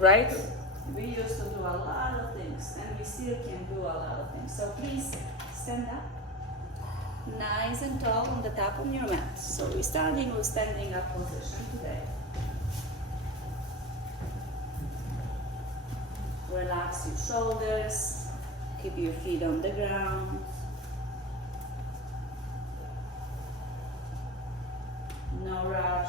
right? We used to do a lot of things, and we still can do a lot of things. So please stand up, nice and tall on the top of your mat. So we're starting with standing up position today. Relax your shoulders, keep your feet on the ground. No rush.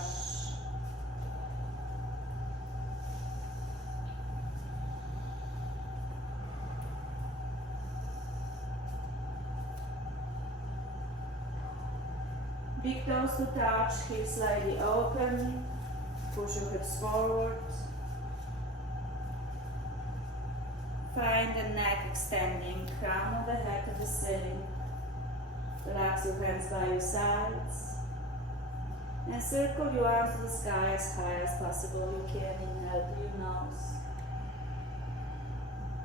Big toes to touch, hips slightly open, push your hips forward. Find the neck extending, crown of the head to the ceiling. Relax your hands by your sides. And circle your arms to the sky as high as possible. You can inhale through your nose.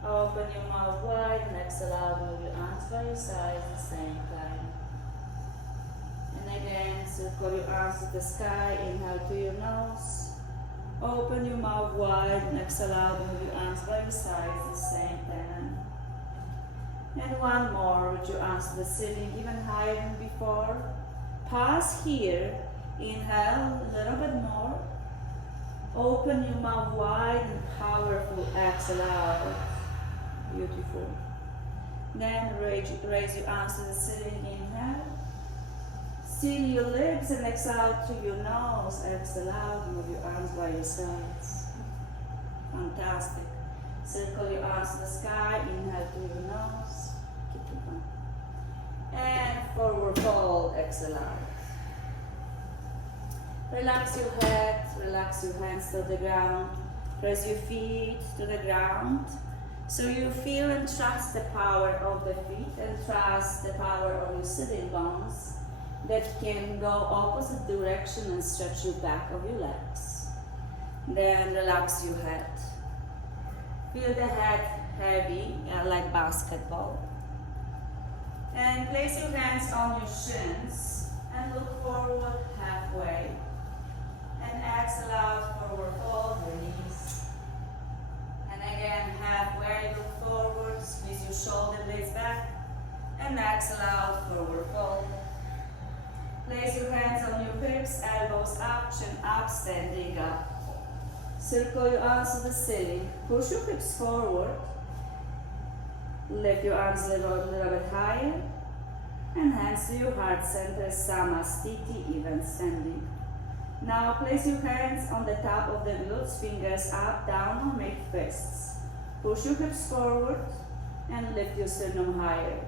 Open your mouth wide and exhale out. Move your arms by your sides at the same time. And again, circle your arms to the sky. Inhale through your nose. Open your mouth wide and exhale out. Move your arms by your sides at the same time. And one more with your arms to the ceiling, even higher than before. Pause here. Inhale a little bit more. Open your mouth wide and powerful. Exhale out. Beautiful. Then raise your arms to the ceiling. Inhale. Seal your lips and exhale out through your nose. Exhale out. Move your arms by your sides. Fantastic. Circle your arms to the sky. Inhale through your nose. Keep it going. And forward fold. Exhale out. Relax your head, relax your hands to the ground, press your feet to the ground. So you feel and trust the power of the feet and trust the power of your sitting bones that can go opposite direction and stretch your back of your legs. Then relax your head. Feel the head heavy, like basketball. And place your hands on your shins and look forward halfway. And exhale out, forward fold, release. And again, halfway, look forward, squeeze your shoulder blades back. And exhale out, forward fold. Place your hands on your hips, elbows up, chin up, standing up. Circle your arms to the ceiling. Push your hips forward. Lift your arms a little bit higher. And hands to your heart center, Samastiti, even standing. Now place your hands on the top of the glutes, fingers up, down, or make fists. Push your hips forward and lift your sternum higher.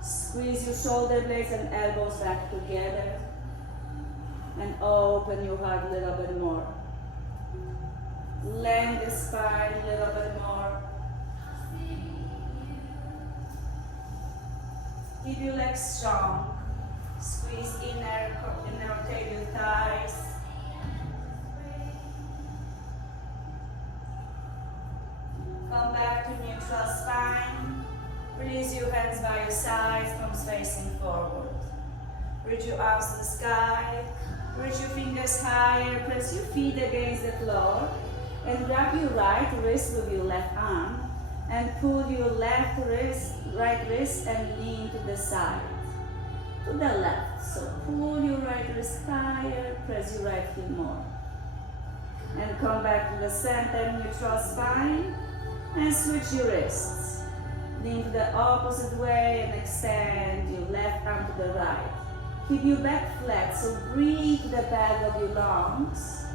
Squeeze your shoulder blades and elbows back together. And open your heart a little bit more. Lengthen the spine a little bit more. Keep your legs strong. Squeeze inner rotate your thighs. Come back to neutral spine. Release your hands by your sides, palms facing forward. Reach your arms to the sky. Reach your fingers higher. Press your feet against the floor. And grab your right wrist with your left arm. And pull your right wrist and lean to the side. To the left. So pull your right wrist higher. Press your right heel more. And come back to the center, neutral spine. And switch your wrists. Lean to the opposite way and extend your left arm to the right. Keep your back flat, so breathe the back of your lungs.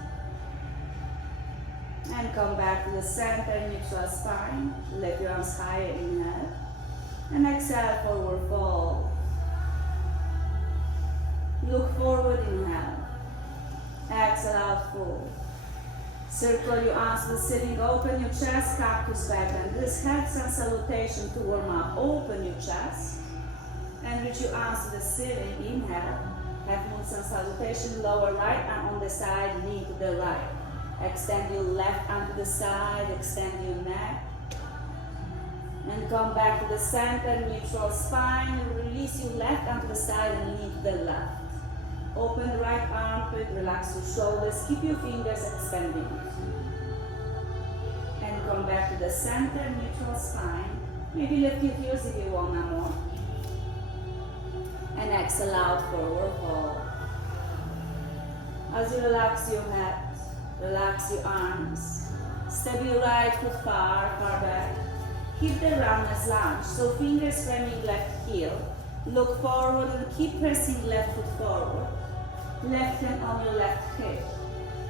And come back to the center, neutral spine. Lift your arms higher, inhale. And exhale, forward fold. Look forward, inhale. Exhale out, fold. Circle your arms to the ceiling, open your chest, cactus back, and this head sun salutation to warm up. Open your chest and reach your arms to the ceiling. Inhale, half moon sun salutation, lower right arm on the side, knee to the right. Extend your left arm to the side, extend your neck. And come back to the center, neutral spine. Release your left arm to the side and knee to the left. Open the right armpit, relax your shoulders, keep your fingers extending. to the center, neutral spine. Maybe lift your heels if you want more. And exhale out, forward fold. As you relax your head, relax your arms. Step your right foot far, far back. Keep the roundness lunge, so fingers framing left heel. Look forward and keep pressing left foot forward. Left hand on your left hip.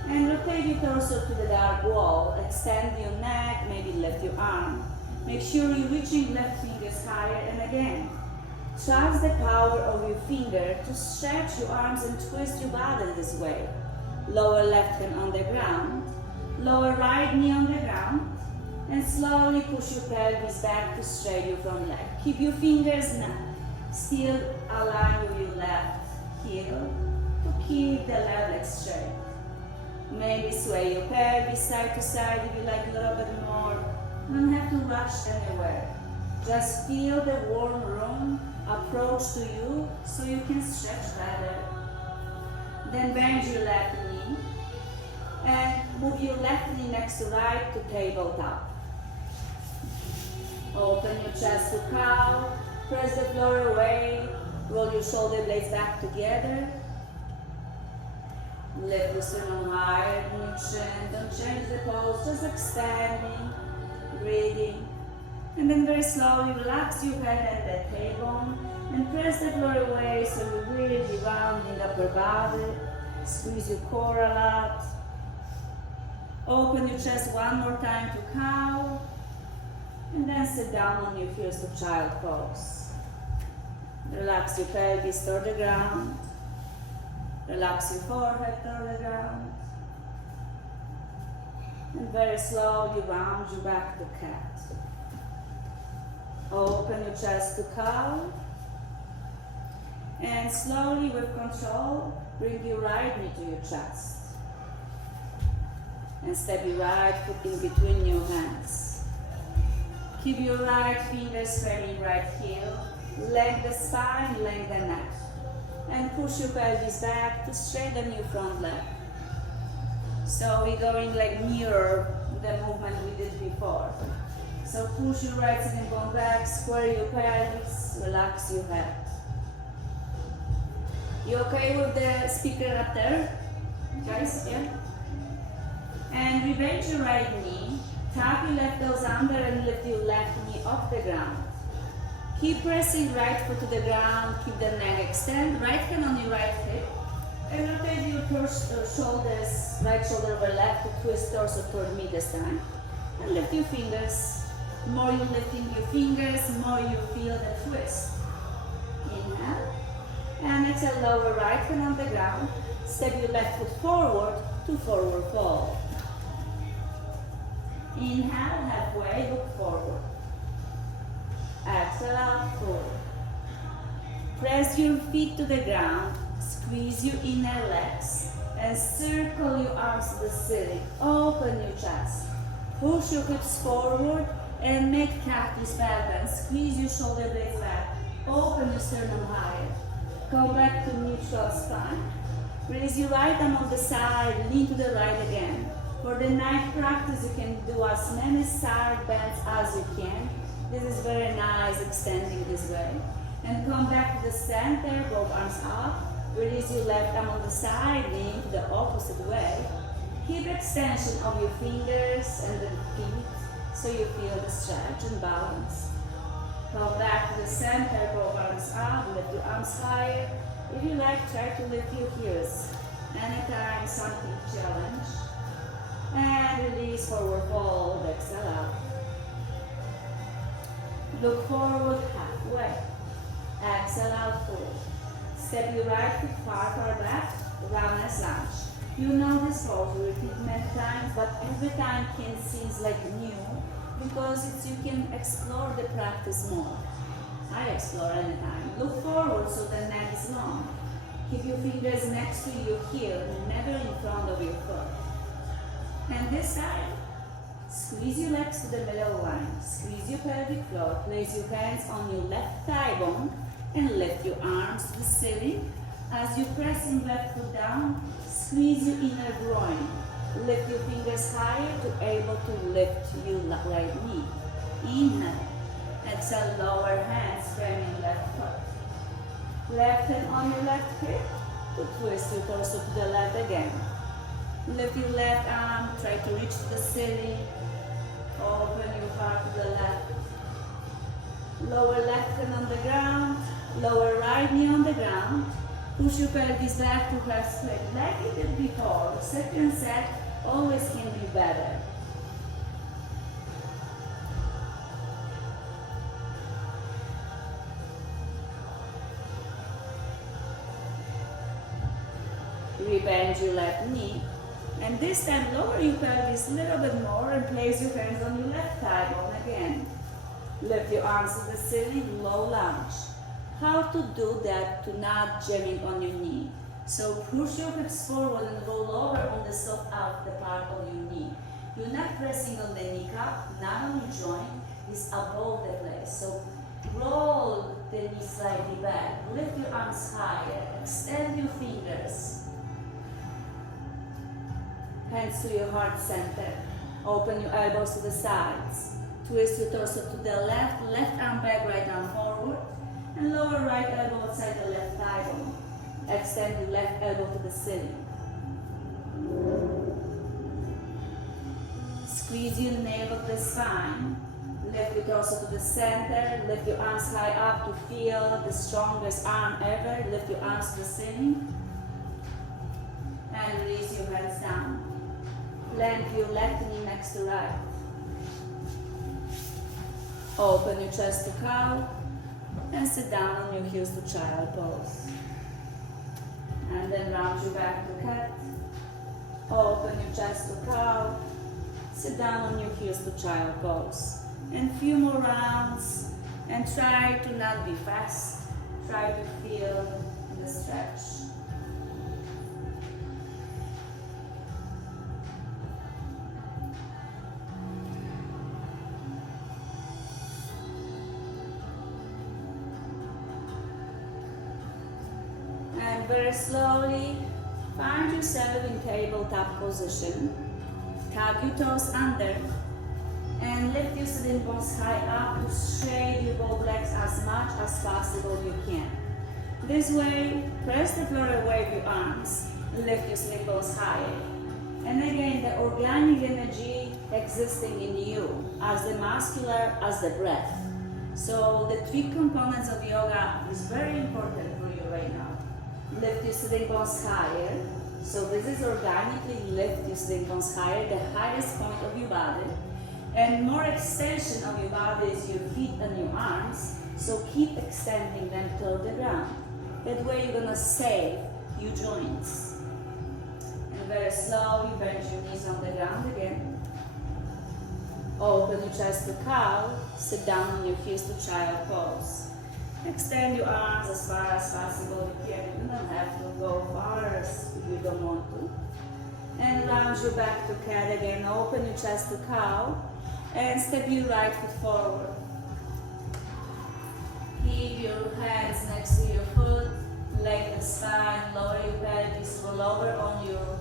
And rotate your torso to the dark wall. Extend your neck, maybe lift your arm. Make sure you're reaching left fingers higher, and again. Trust the power of your finger to stretch your arms and twist your body this way. Lower left hand on the ground. Lower right knee on the ground. And slowly push your pelvis back to straight your front leg. Keep your fingers still aligned with your left heel to keep the left leg straight. Maybe sway your pelvis side to side if you like a little bit more. You don't have to rush anywhere. Just feel the warm room approach to you so you can stretch better. Then bend your left knee and move your left knee next to right to tabletop. Open your chest to cow, press the floor away, roll your shoulder blades back together. Lift the sternum higher than your chin, don't change the pose, just extending, breathing. And then very slowly relax your head and the tailbone and press the floor away so you're really rounding upper body. Squeeze your core a lot. Open your chest one more time to cow. And then sit down on your heels to child pose. Relax your pelvis toward the ground. Relax your forehead toward the ground. And very slowly round you back to cat. Open your chest to cow. And slowly with control, bring your right knee to your chest. And step your right foot in between your hands. Keep your right fingers framing right heel. Lengthen the spine, lengthen the neck. And push your pelvis back to straighten your front leg. So we're going like mirror the movement we did before. So push your right sitting bone back, square your pelvis, relax your head. You okay with the speaker up there? Guys, yeah? And rebend your right knee. Tap your left toes under and lift your left knee off the ground. Keep pressing right foot to the ground, keep the neck extend, right hand on your right hip. And rotate your shoulders, right shoulder over left to twist torso toward me this time. And lift your fingers. The more you're lifting your fingers, the more you feel the twist. Inhale. And exhale, lower right hand on the ground. Step your left foot forward to forward fold. Inhale, halfway, look forward. Exhale out, forward. Press your feet to the ground, squeeze your inner legs, and circle your arms to the ceiling. Open your chest. Push your hips forward and make cactus balance. Squeeze your shoulder blades back. Open your sternum higher. Come back to neutral spine. Raise your right arm on the side, lean to the right again. For the night practice, you can do as many side bends as you can. This is very nice, extending this way. And come back to the center, both arms up. Release your left arm on the side, lean to the opposite way. Keep extension of your fingers and the feet so you feel the stretch and balance. Come back to the center, both arms up, lift your arms higher. If you like, try to lift your heels. Anytime, something challenge. And release, forward fold, exhale out. Look forward halfway. Exhale out, forward. Step your right foot far, far back, roundness lunge. You know this pose, you repeat many times, but every time can seem like new because you can explore the practice more. I explore anytime. Look forward so the neck is long. Keep your fingers next to your heel and never in front of your foot. And this side, squeeze your legs to the middle line. Squeeze your pelvic floor. Place your hands on your left thigh bone and lift your arms to the ceiling. As you're pressing left foot down, squeeze your inner groin. Lift your fingers higher to able to lift your right knee. Inhale. Exhale, lower hands, framing left foot. Left hand on your left hip. To twist your torso to the left again. Lift your left arm, try to reach the ceiling. Open your heart to the left. Lower left hand on the ground. Lower right knee on the ground. Push your pelvis back to half straight. Like you did before. The second set always can be better. Rebend your left knee. And this time lower your pelvis a little bit more and place your hands on your left thigh bone again. Lift your arms to the ceiling, low lunge. How to do that to not jamming on your knee. So push your hips forward and roll over on the soft out the part of your knee. You're not pressing on the kneecap, not on your joint, it's above the place. So roll the knee slightly back, lift your arms higher, extend your fingers. Hands to your heart center. Open your elbows to the sides. Twist your torso to the left, left arm back, right arm forward. And lower right elbow outside the left thigh bone. Extend your left elbow to the ceiling. Squeeze your navel of the spine. Lift your torso to the center. Lift your arms high up to feel the strongest arm ever. Lift your arms to the ceiling. And release your hands down. Plant your left knee next to right. Open your chest to cow. And sit down on your heels to child pose. And then round your back to cat. Open your chest to cow. Sit down on your heels to child pose. And few more rounds. And try to not be fast. Try to feel the stretch. And very slowly, find yourself in tabletop position. Tuck your toes under and lift your sitting bones high up to straighten your both legs as much as possible you can. This way, press the floor and wave your arms. Lift your sitting bones higher. And again, the organic energy existing in you, as the muscular as the breath. So the three components of yoga is very important for you right now. Lift your sitting bones higher. So this is organically lift your sitting bones higher, the highest point of your body. And more extension of your body is your feet and your arms. So keep extending them toward the ground. That way you're gonna save your joints. And very slowly bend your knees on the ground again. Open your chest to cow. Sit down on your heels to child pose. Extend your arms as far as possible you can. You don't have to go far if you don't want to. And round your back to cat again. Open your chest to cow. And step your right foot forward. Keep your hands next to your foot. Leg the spine. Lower your pelvis. Roll over on your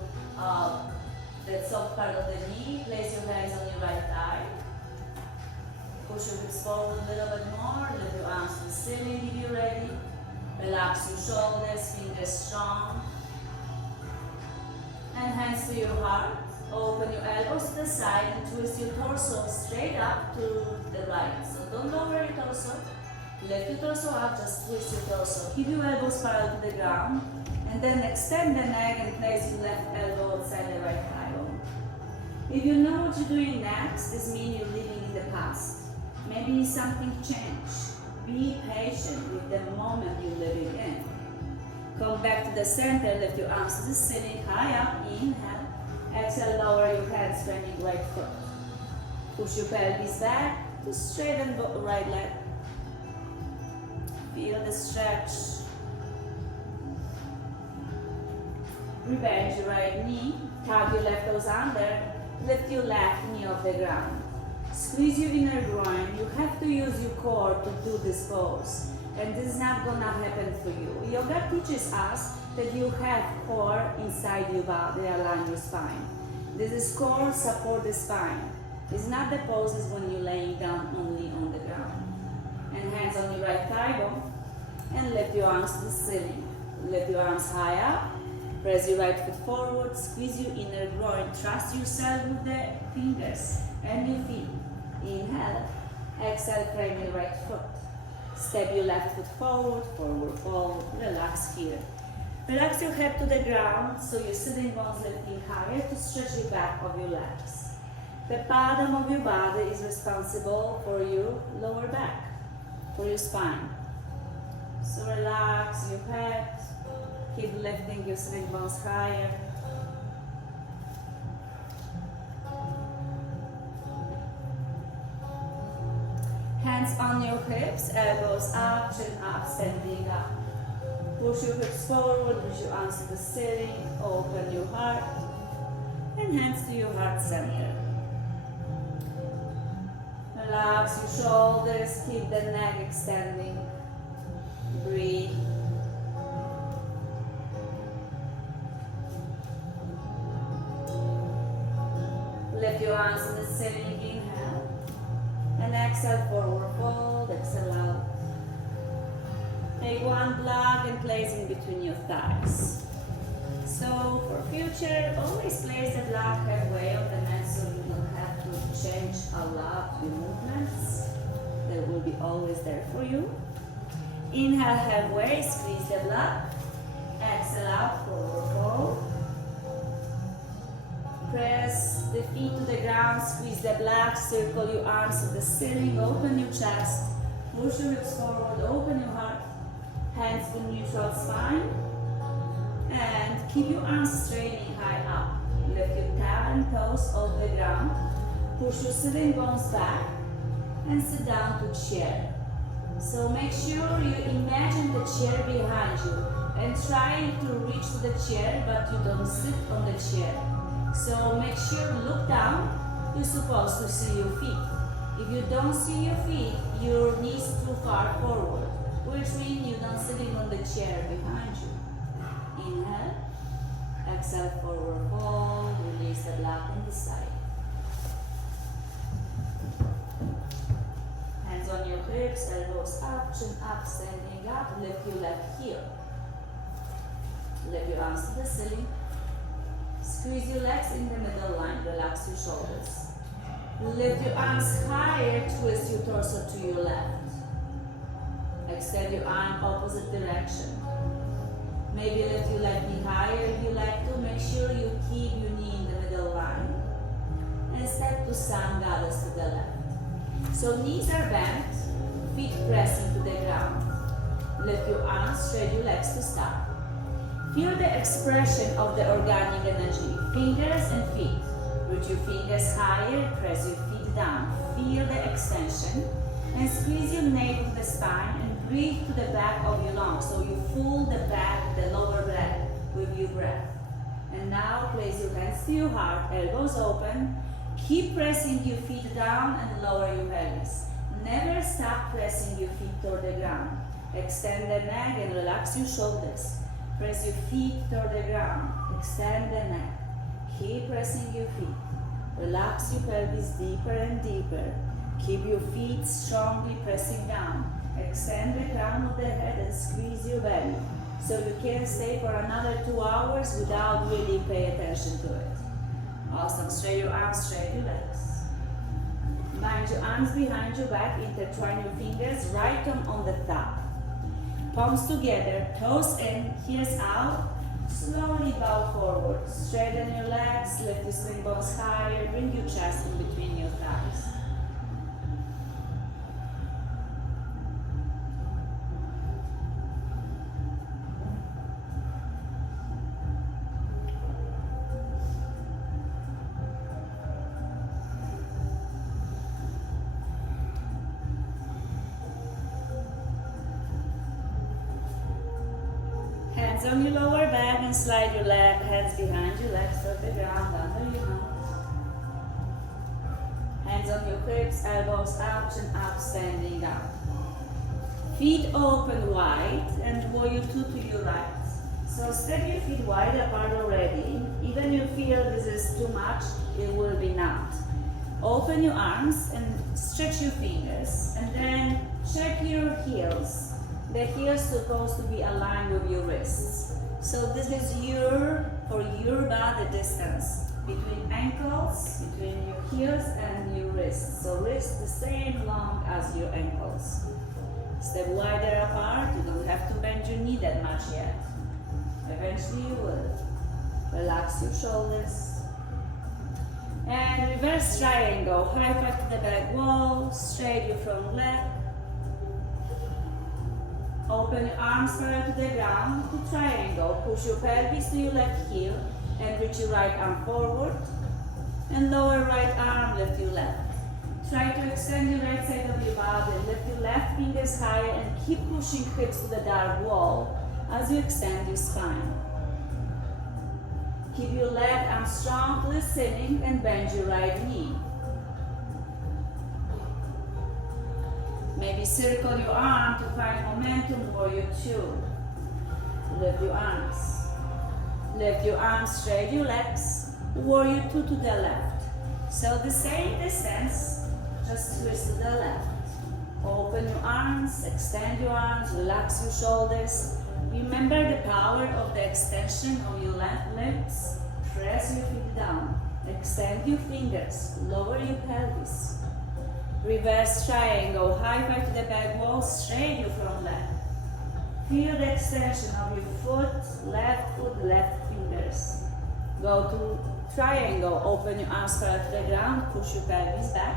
that soft part of the knee. Place your hands on your right thigh. Push your hips forward a little bit more. Lift your arms to the ceiling if you're ready. Relax your shoulders, fingers strong. And hands to your heart. Open your elbows to the side and twist your torso straight up to the right. So don't lower your torso. Lift your torso up, just twist your torso. Keep your elbows parallel to the ground. And then extend the neck and place your left elbow outside the right thigh bone. If you know what you're doing next, this means you're living in the past. Maybe something changed. Be patient with the moment you're living in. Come back to the center, lift your arms to the ceiling, high up, inhale. Exhale, lower your hands, bending right foot. Push your pelvis back to straighten right leg. Feel the stretch. Rebend your right knee, tuck your left toes under, lift your left knee off the ground. Squeeze your inner groin. You have to use your core to do this pose. And this is not gonna happen for you. Yoga teaches us that you have core inside your body, align your spine. This is core support the spine. It's not the poses when you're laying down only on the ground. And hands on your right thigh bone. And lift your arms to the ceiling. Lift your arms high up. Press your right foot forward. Squeeze your inner groin. Trust yourself with the fingers and your feet. Inhale. Exhale, frame your right foot. Step your left foot forward, forward fold. Relax here. Relax your head to the ground so your sitting bones lifting higher to stretch your back of your legs. The bottom of your body is responsible for your lower back, for your spine. So relax your head. Keep lifting your sitting bones higher. Hands on your hips, elbows up, chin up, standing up. Push your hips forward, push your arms to the ceiling, open your heart, and hands to your heart center. Relax your shoulders, keep the neck extending. Breathe. Lift your arms to the ceiling, inhale. And exhale, forward fold, exhale out. Take one block and place in between your thighs. So for future, always place the block halfway on the mat so you don't have to change a lot your movements. They will be always there for you. Inhale halfway, squeeze the block. Exhale out, forward fold. Press the feet to the ground, squeeze the block, circle your arms to the ceiling, open your chest, push your hips forward, open your heart, hands to neutral spine, and keep your arms straight high up. Lift your toe and toes off the ground, push your sitting bones back, and sit down to chair. So make sure you imagine the chair behind you, and try to reach to the chair, but you don't sit on the chair. So make sure to look down. You're supposed to see your feet. If you don't see your feet, your knees too far forward, which means you're not sitting on the chair behind you. Inhale, exhale, forward fold, release the block on the side. Hands on your hips, elbows up, chin up, standing up, lift your left heel. Lift your arms to the ceiling. Squeeze your legs in the middle line, relax your shoulders. Lift your arms higher, twist your torso to your left. Extend your arm opposite direction. Maybe lift your left knee higher if you like to. Make sure you keep your knee in the middle line. And step to Sun Goddess to the left. So knees are bent, feet pressing to the ground. Lift your arms, straight your legs to start. Feel the expression of the organic energy, fingers and feet. Reach your fingers higher, press your feet down. Feel the extension and squeeze your nape of the spine and breathe to the back of your lungs so you fill the back, the lower back with your breath. And now place your hands to your heart, elbows open. Keep pressing your feet down and lower your pelvis. Never stop pressing your feet toward the ground. Extend the neck and relax your shoulders. Press your feet toward the ground. Extend the neck. Keep pressing your feet. Relax your pelvis deeper and deeper. Keep your feet strongly pressing down. Extend the crown of the head and squeeze your belly. So you can stay for another 2 hours without really paying attention to it. Awesome. Straight your arms, straight your legs. Bind your arms behind your back. Intertwine your fingers. Right thumb on the top. Palms together, toes in, heels out. Slowly bow forward. Straighten your legs, lift your sling bones higher, bring your chest in between your thighs. Hands on your lower back and slide your hands behind your legs to the ground under your arms. Hands on your hips, elbows up, chin up, standing up. Feet open wide and warrior two to your right. So step your feet wide apart already. Even you feel this is too much, it will be not. Open your arms and stretch your fingers, and then check your heels. The heels supposed to be aligned with your wrists. So this is for your body distance between ankles, between your heels and your wrists. So wrists the same long as your ankles. Step wider apart. You don't have to bend your knee that much yet. Eventually you will. Relax your shoulders. And reverse triangle. High five to the back wall. Straight your front leg. Open your arms parallel to the ground to triangle. Push your pelvis to your left heel and reach your right arm forward. And lower right arm, lift your left. Try to extend your right side of your body. Lift your left fingers higher and keep pushing hips to the dark wall as you extend your spine. Keep your left arm strong, listening, and bend your right knee. Maybe circle your arm to find momentum, warrior 2. Lift your arms. Lift your arms, straight your legs, warrior 2 to the left. So the same distance, just twist to the left. Open your arms, extend your arms, relax your shoulders. Remember the power of the extension of your legs. Press your feet down. Extend your fingers, lower your pelvis. Reverse triangle, high five to the back wall, straight your front leg. Feel the extension of your foot, left fingers. Go to triangle, open your arms parallel to the ground, push your pelvis back,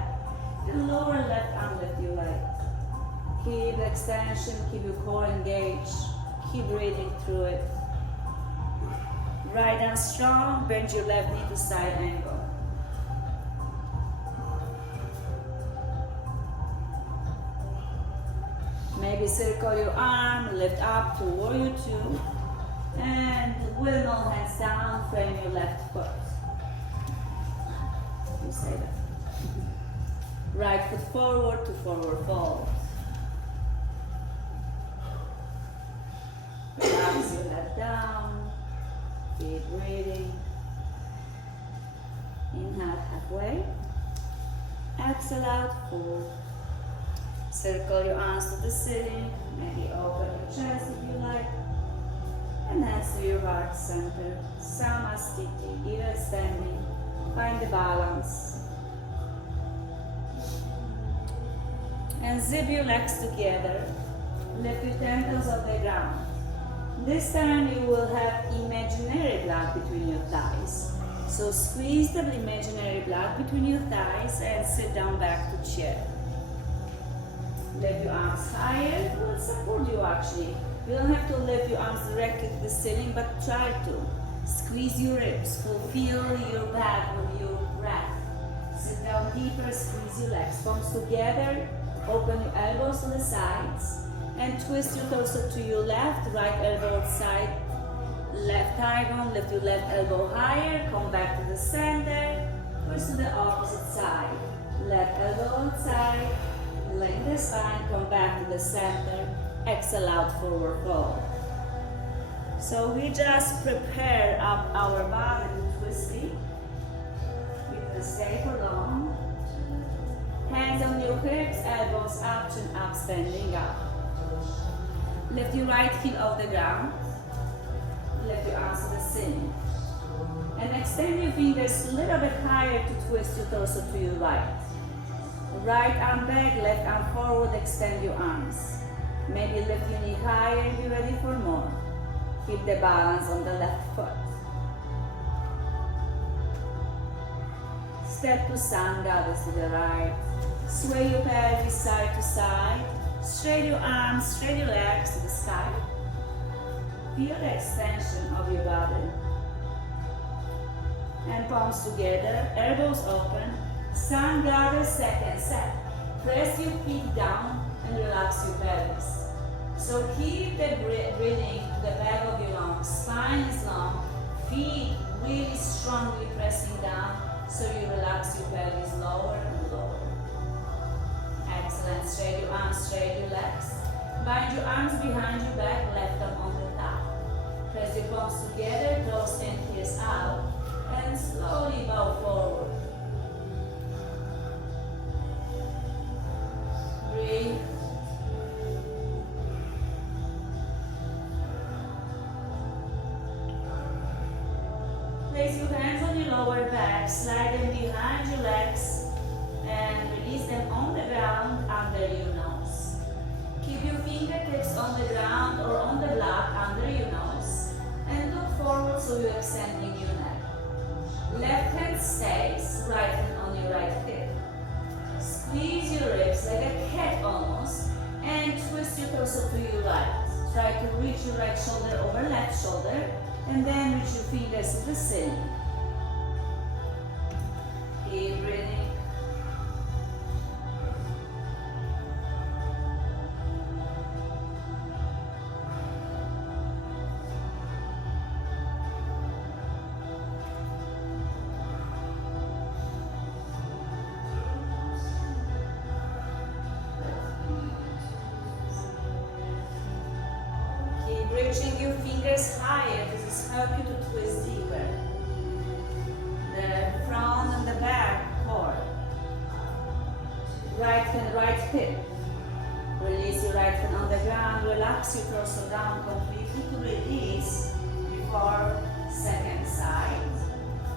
and lower left arm, lift your right. Keep the extension, keep your core engaged, keep breathing through it. Right arm strong, bend your left knee to side angle. Maybe circle your arm, lift up to warrior 2, and windmill hands down, frame your left foot. You say that. Right foot forward to forward fold. Relax your head down, keep breathing. Inhale halfway, exhale out, fold. Circle your arms to the ceiling, maybe open your chest if you like, and hands to your heart center. Samasthiti, either standing, find the balance. And zip your legs together, lift your temples off the ground. This time you will have imaginary blood between your thighs. So squeeze the imaginary blood between your thighs and sit down back to chair. Lift your arms higher, it will support you actually. You don't have to lift your arms directly to the ceiling, but try to. Squeeze your ribs, fulfill your back with your breath. Sit down deeper, squeeze your legs. Palms together, open your elbows to the sides, and twist your torso to your left, right elbow outside, left thigh bone, lift your left elbow higher, come back to the center, twist to the opposite side. Left elbow outside, lengthen the spine, come back to the center, exhale out, forward fold. So we just prepare up our body to twist it. We can stay for long. Hands on your hips, elbows up, chin up, standing up. Lift your right heel off the ground. Lift your arms to the ceiling. And extend your fingers a little bit higher to twist your torso to your right. Right arm back, left arm forward, extend your arms. Maybe lift your knee higher and be ready for more. Keep the balance on the left foot. Step to sun goddess to the right. Sway your pelvis side to side. Straight your arms, straight your legs to the sky. Feel the extension of your body. And palms together, elbows open. Sun goddess, second set. Press your feet down and relax your pelvis. So keep the breathing to the back of your lungs. Spine is long, feet really strongly pressing down, so you relax your pelvis lower and lower. Excellent. Straight your arms, straight your legs. Bind your arms behind your back, left arm on the top. Press your palms together, toes 10 heels out, and slowly bow forward. Breathe. Place your hands on your lower back, slide them behind your legs, and release them on the ground under your nose. Keep your fingertips on the ground or on the block under your nose, and look forward so you're extending your neck. Left hand stays, right hand on your right hip. Squeeze your ribs like a cat almost, and twist your torso to your right. Try to reach your right shoulder over left shoulder, and then reach your fingers to the ceiling. Keep breathing. Reaching your fingers higher, this will help you to twist deeper. The front and the back core. Right hand, right hip. Release your right hand on the ground, relax your torso down completely to release before second side.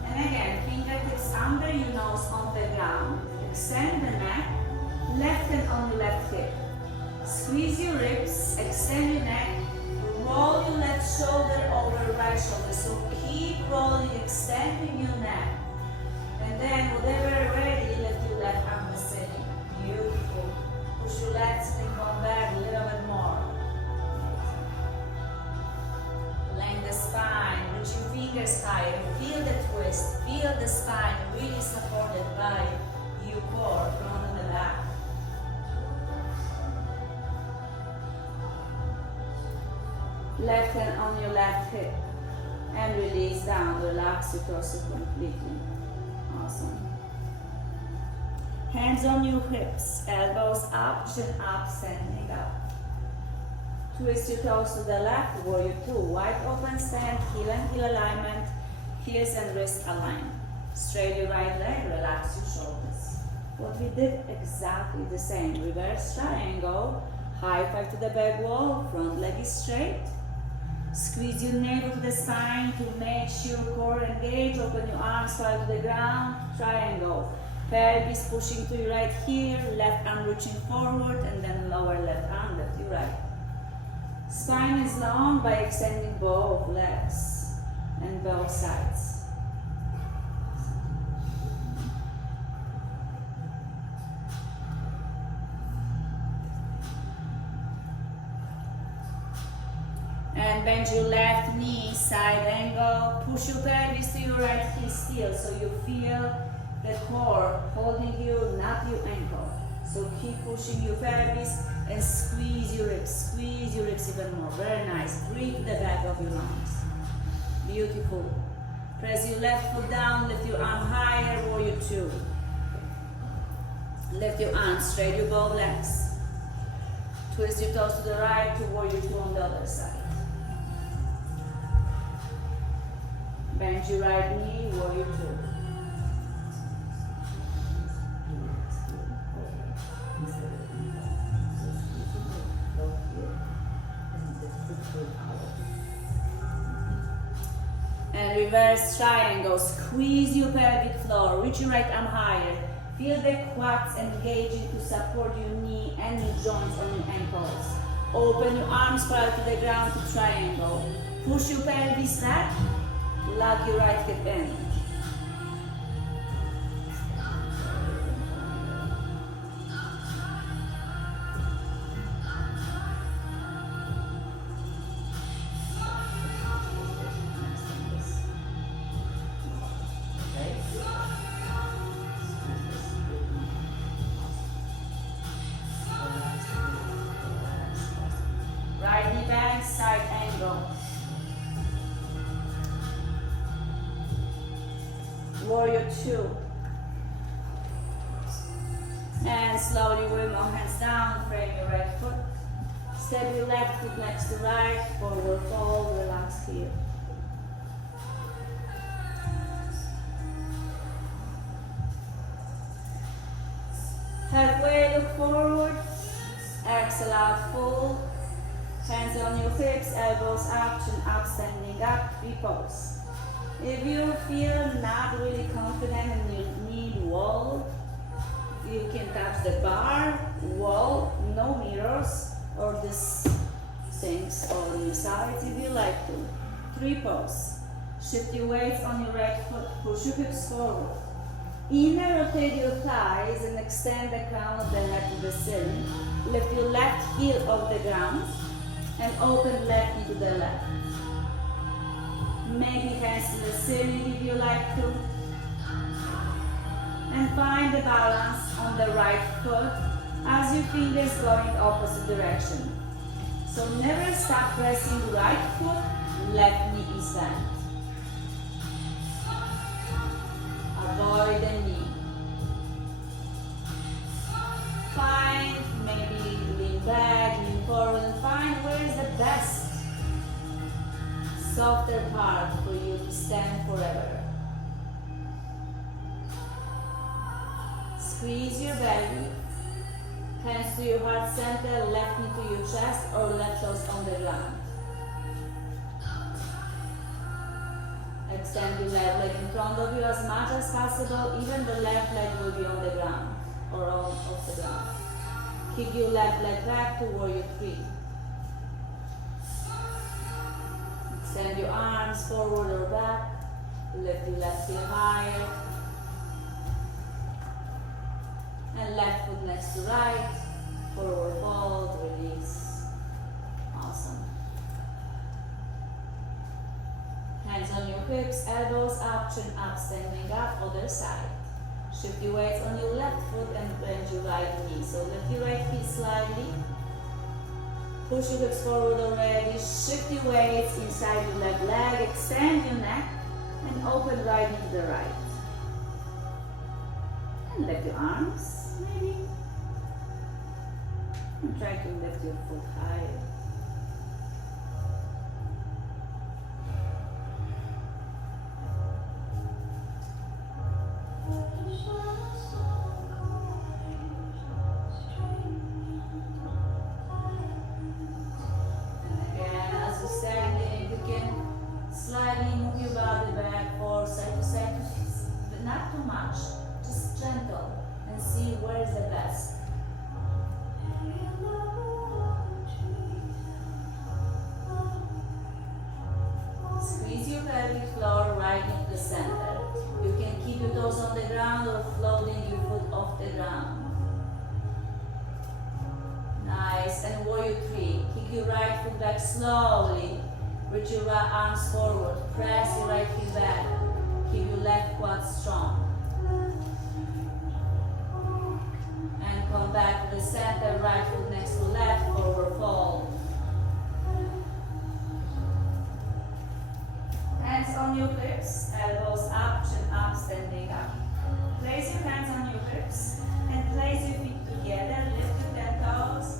And again, fingertips under your nose on the ground. Extend the neck, left hand on your left hip. Squeeze your ribs, extend your neck. Roll your left shoulder over right shoulder. So keep rolling, extending your neck. And then whatever ready, lift your left arm the ceiling. Beautiful. Push your left and come back a little bit more. Lengthen the spine, reach your fingers higher. Feel the twist, feel the spine really supported by your core, front and the back. Left hand on your left hip and release down, relax your torso completely. Awesome. Hands on your hips, elbows up, chin up, standing up. Twist your toes to the left, warrior two. Wide open stand, heel and heel alignment, heels and wrist aligned. Straight your right leg, relax your shoulders. What we did exactly the same. Reverse triangle, high five to the back wall, front leg is straight. Squeeze your navel to the spine to make sure core engage. Open your arms, fall to the ground. Triangle. Pelvis pushing to your right heel. Left arm reaching forward, and then lower left arm, left your right. Spine is long by extending both legs and both sides. And bend your left knee, side angle. Push your pelvis to your right heel still, so you feel the core holding you, not your ankle. So keep pushing your pelvis and squeeze your ribs even more. Very nice. Breathe the back of your lungs. Beautiful. Press your left foot down, lift your arm higher, warrior two. Lift your arms, straight your both legs. Twist your toes to the right to warrior two on the other side. Bend your right knee, warrior two. And reverse triangle. Squeeze your pelvic floor. Reach your right arm higher. Feel the quads engaging to support your knee and your joints on your ankles. Open your arms parallel to the ground to triangle. Push your pelvis back. Lock your right hip in. Right knee bend, side angle. Warrior two. And slowly with more hands down, frame your right foot. Step your left foot next to right, forward fold, relax here. Halfway, look forward, exhale out, fold. Hands on your hips, elbows up, chin up, standing up, repose. If you feel not really confident and you need wall, you can touch the bar, wall, no mirrors, or these things on your sides if you like to. Repose. Shift your weights on your right foot, push your hips forward. Inner rotate your thighs and extend the crown of the head to the ceiling. Lift your left heel off the ground and open left into the left. Maybe hands to the ceiling if you like to. And find the balance on the right foot as your fingers go in opposite direction. So never stop pressing right foot, left knee is bent. Avoid the knee. Find, maybe lean back, lean forward, and find where is the best softer part for you to stand forever. Squeeze your belly, hands to your heart center, left knee to your chest or left toes on the ground. Extend your left leg in front of you as much as possible, even the left leg will be on the ground or off the ground. Keep your left leg back to warrior 3. Extend your arms forward or back, lift your left heel higher, and left foot next to right, forward fold, release. Awesome. Hands on your hips, elbows up, chin up, standing up, other side. Shift your weights on your left foot and bend your right knee. So lift your right feet slightly. Push your hips forward already. Shift your weights inside your left leg. Extend your neck and open right into the right. And lift your arms, maybe. And try to lift your foot higher. Slightly move your body back or side to side, but not too much, just gentle and see where is the best. Squeeze your pelvic floor right into the center. You can keep your toes on the ground or floating your foot off the ground. Nice, and warrior 3. Kick your right foot back slowly. Reach your right arms forward, press your right heel back, keep your left quad strong. And come back to the center, right foot next to left, forward fold. Hands on your hips, elbows up, chin up, standing up. Place your hands on your hips and place your feet together, lift your 10 toes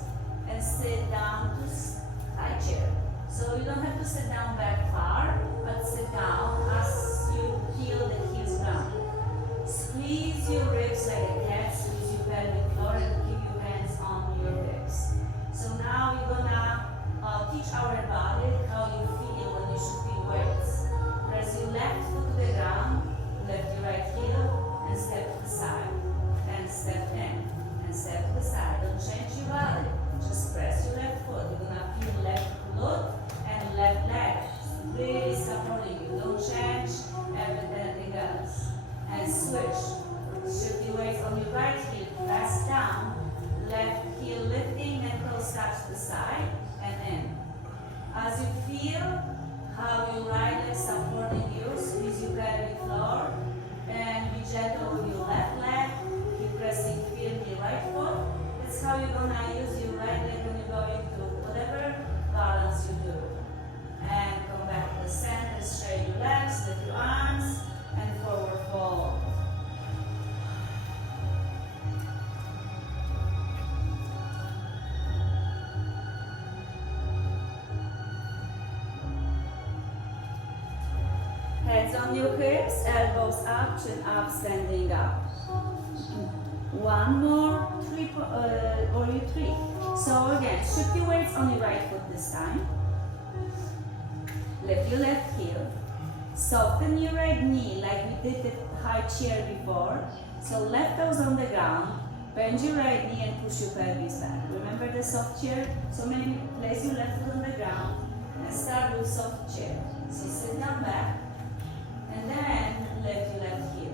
and sit down to high chair. So you don't have to sit down back far, but sit down as you feel the heels down. Squeeze your ribs like a cat, squeeze your pelvic floor and keep your hands on your hips. So now we're gonna teach our body how you feel when you should feel weights. Press your left foot to the ground, lift your right heel and step to the side. And step in and step to the side. Don't change your body, just press your left foot. You're gonna feel left glute and left leg really supporting you. Don't change everything else. And switch. Shift your weights on your right heel, press down, left heel lifting, ankles touch the side and in. As you feel how your right leg supporting you, squeeze your pelvic floor and be gentle with your left leg. Keep pressing firmly your right foot. That's how you're gonna use your right leg when you're going to whatever balance you do. And come back to the center, straight your legs, lift your arms, and forward fold. hands on your hips, elbows up, chin up, standing up. One more, or you three. So again, shift your weights on your right foot this time. Lift your left heel. Soften your right knee like we did the high chair before. So left toes on the ground. Bend your right knee and push your pelvis back. Remember the soft chair? So maybe place your left foot on the ground and start with soft chair. So sit down back and then lift your left heel.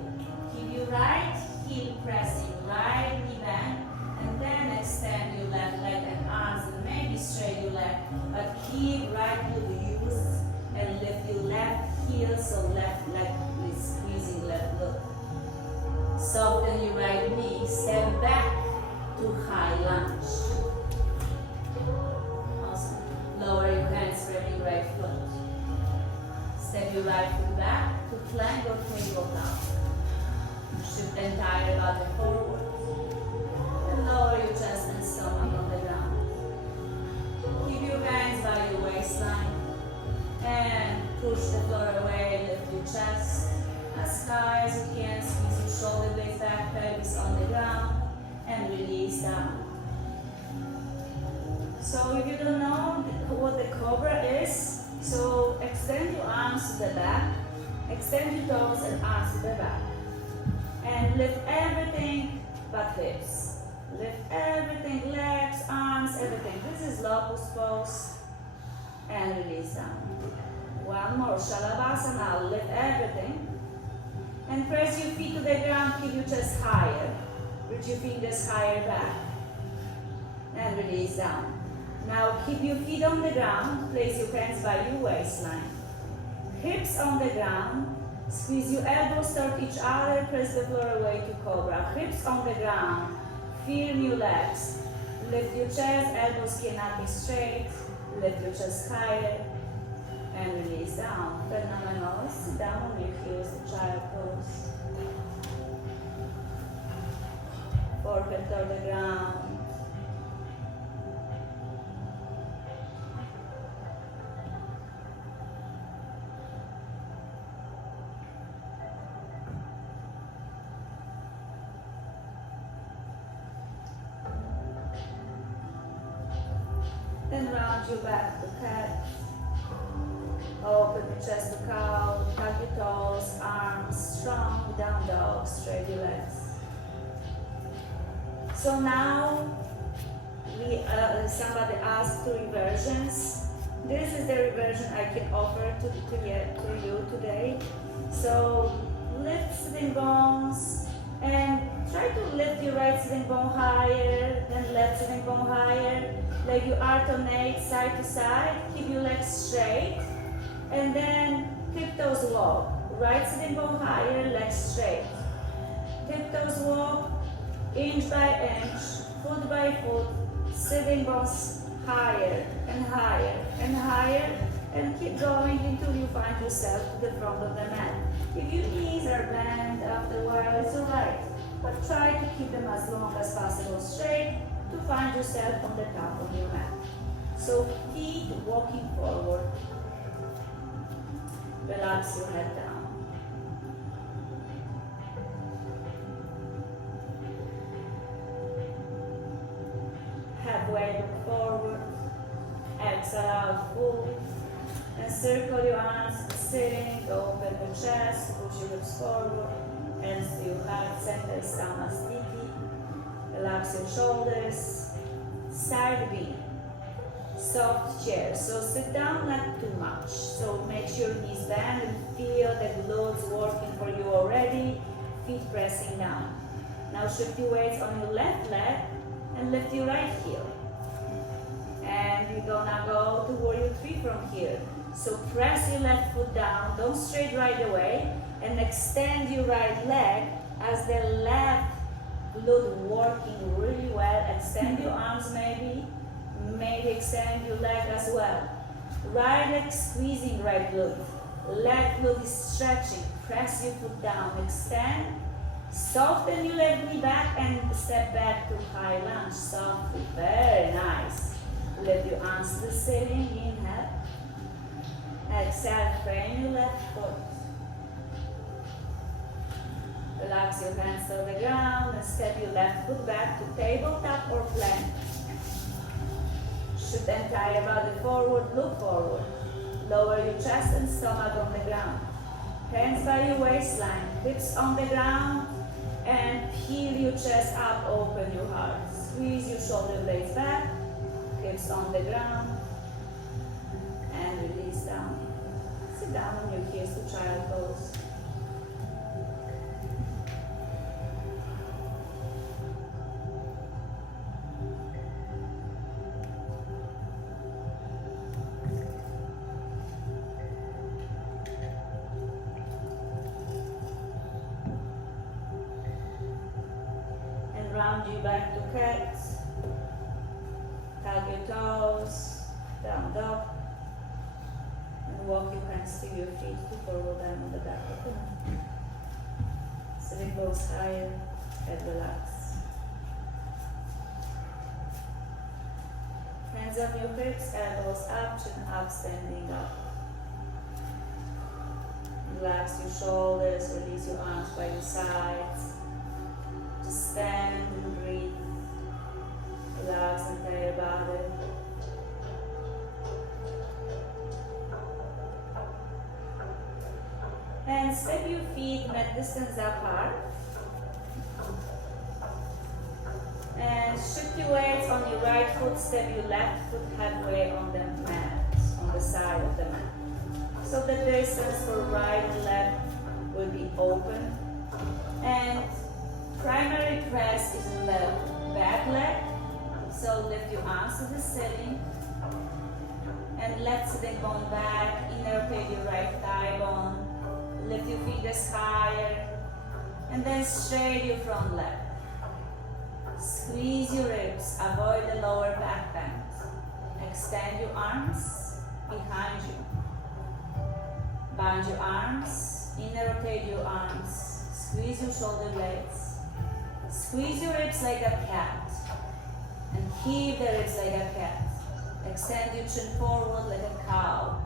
Keep your right heel pressing, right knee bend, and then extend your left leg and arms and maybe straight your leg. But keep right glute used and lift your left heel, so left leg is squeezing left glute. Soften your right knee, step back to high lunge. Awesome. Lower your hands, spread your right foot. Step your right foot back to plank or tabletop. Shift the entire body forward. And lower your chest and stomach on the ground. Keep your hands by your waistline. And push the floor away, lift your chest as high as you can. Squeeze your shoulder blades back, pelvis on the ground, and release down. So if you don't know what the cobra is, so extend your arms to the back, extend your toes and arms to the back, and lift everything but hips. Lift everything, legs, arms, everything. This is locust pose, and release down. One more, Shalabhasana, lift everything. And press your feet to the ground, keep your chest higher. Reach your fingers higher back. And release down. Now keep your feet on the ground, place your hands by your waistline. Hips on the ground, squeeze your elbows toward each other, press the floor away to cobra. Hips on the ground, feel your legs. Lift your chest, elbows cannot be straight. Lift your chest higher. And release down. Phenomenal. Sit down on your heels, the child pose. Forehead toward the ground. Then round your back to cat. Open your chest to cow, tuck your toes, arms strong, down dog, straight your legs. So now, somebody asked 2 reversions. This is the reversion I can offer to you today. So lift sitting bones and try to lift your right sitting bone higher, then left sitting bone higher. Like you alternate side to side, keep your legs straight. And then tiptoes walk. Right sitting bone higher, legs straight. Tiptoes walk, inch by inch, foot by foot, sitting bones higher and higher and higher, and keep going until you find yourself to the front of the mat. If your knees are bent after a while, it's alright, but try to keep them as long as possible straight to find yourself on the top of your mat. So feet walking forward. Relax your head down. Halfway look forward. Exhale out full. And circle your arms sitting. Open your chest. Push your hips forward. Hands to your heart center. Samasthiti. Relax your shoulders. Side beam. Soft chair. So sit down not too much. So make sure knees bend and feel the glutes working for you already. Feet pressing down. Now shift your weights on your left leg and lift your right heel. And we're gonna go to warrior 3 from here. So press your left foot down. Don't straight right away. And extend your right leg as the left glute working really well. Extend your arms maybe. Maybe extend your leg as well. Right leg squeezing right glute. Left glute is stretching. Press your foot down. Extend. Soften your left knee back and step back to high lunge. Softly. Very nice. Lift your arms to the ceiling. Inhale. Exhale. Frame your left foot. Relax your hands to the ground and step your left foot back to tabletop or plank. Shift the entire body forward, look forward. Lower your chest and stomach on the ground. Hands by your waistline, hips on the ground, and peel your chest up, open your heart. Squeeze your shoulder blades back, hips on the ground, and release down. Sit down on your heels to child pose. Round you back to cat. Tug your toes, down dog, and walk your hands to your feet to forward and on the back of the mat. Sitting bones higher, head relax. Hands on your hips, elbows up, chin up, standing up. Relax your shoulders, release your arms by your sides. Just stand and breathe. Relax the entire body. And step your feet mat distance apart. And shift your weights on your right foot, step your left foot halfway on the mat, on the side of the mat. So the distance for right and left will be open. And primary press is in the back leg. So lift your arms to the ceiling. And left sitting bone back, inner rotate your right thigh bone. Lift your fingers higher. And then straight your front leg. Squeeze your ribs, avoid the lower back bend. Extend your arms behind you. Bind your arms, inner rotate your arms. Squeeze your shoulder blades. Squeeze your ribs like a cat. And keep the ribs like a cat. Extend your chin forward like a cow.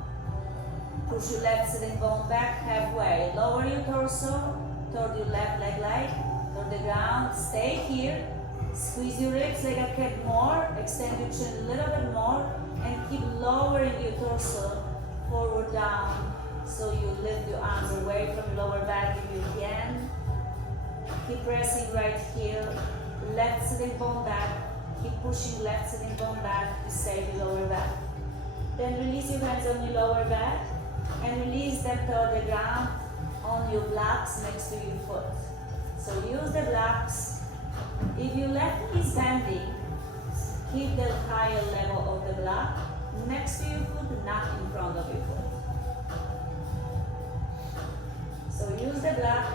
Push your left sitting bone back halfway. Lower your torso toward your left leg light, toward the ground. Stay here. Squeeze your ribs like a cat more. Extend your chin a little bit more. And keep lowering your torso forward down. So you lift your arms away from your lower back if you can. Keep pressing right heel. Left sitting bone back. Keep pushing left sitting bone back to save your lower back. Then release your hands on your lower back. And release them toward the ground on your blocks next to your foot. So use the blocks. If your left knee is bending, keep the higher level of the block next to your foot, not in front of your foot. So use the block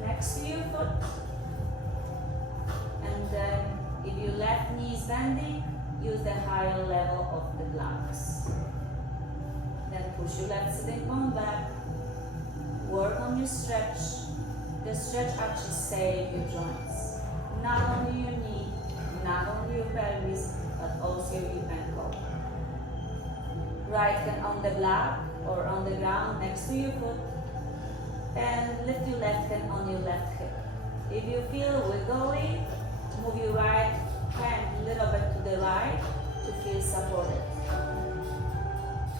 next to your foot. And then if your left knee is bending, use the higher level of the blocks. Then push your left sitting bone back. Work on your stretch. The stretch actually saves your joints. Not only your knee, not only your pelvis, but also your ankle. Right hand on the block or on the ground next to your foot. And lift your left hand on your left hip. If you feel wiggly, move your right hand a little bit to the right to feel supported.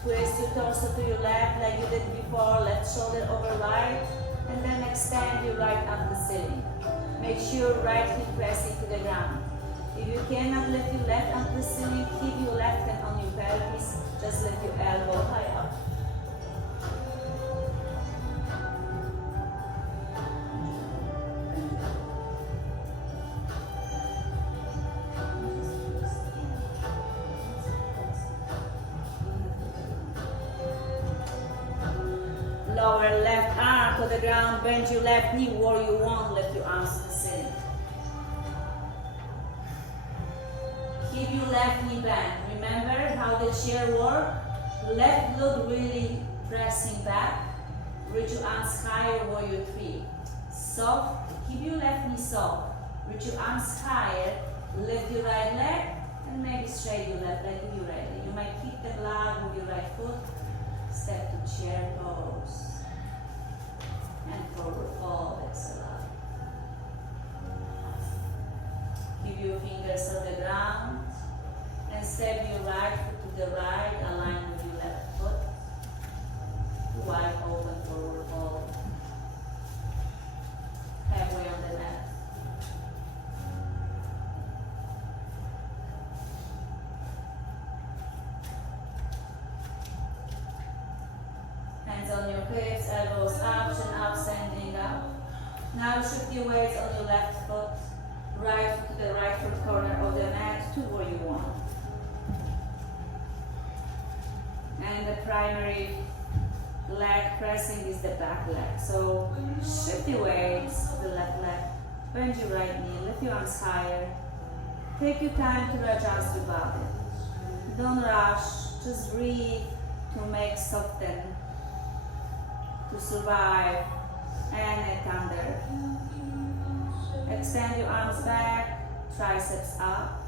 Twist your torso to your left like you did before, left shoulder over right, and then extend your right arm to the ceiling. Make sure right heel pressing to the ground. If you cannot lift your left arm to the ceiling, keep your left hand on your pelvis, just lift your elbow high up. Lower left arm to the ground, bend your left knee where you want, lift your arms to the ceiling. Keep your left knee bent. Remember how the chair works? Left glute really pressing back. Reach your arms higher where your feet. Soft, keep your left knee soft. Reach your arms higher, lift your right leg, and maybe straight your left leg if you're ready. You might keep the block with your right foot. Step to chair pose. And forward fold, exhale out. keep your fingers on the ground and step your right foot to the right, align with your left foot. Wide open forward fold. Halfway on the mat. Hands on your hips, elbows up, chin up, standing up. Now shift your weights on your left foot, right foot to the right foot corner of the mat to where you want. And the primary leg pressing is the back leg. So shift your weights to the left leg, bend your right knee, lift your arms higher. Take your time to adjust your body. Don't rush, just breathe to make soften, to survive, and a thunder. Extend your arms back, triceps up,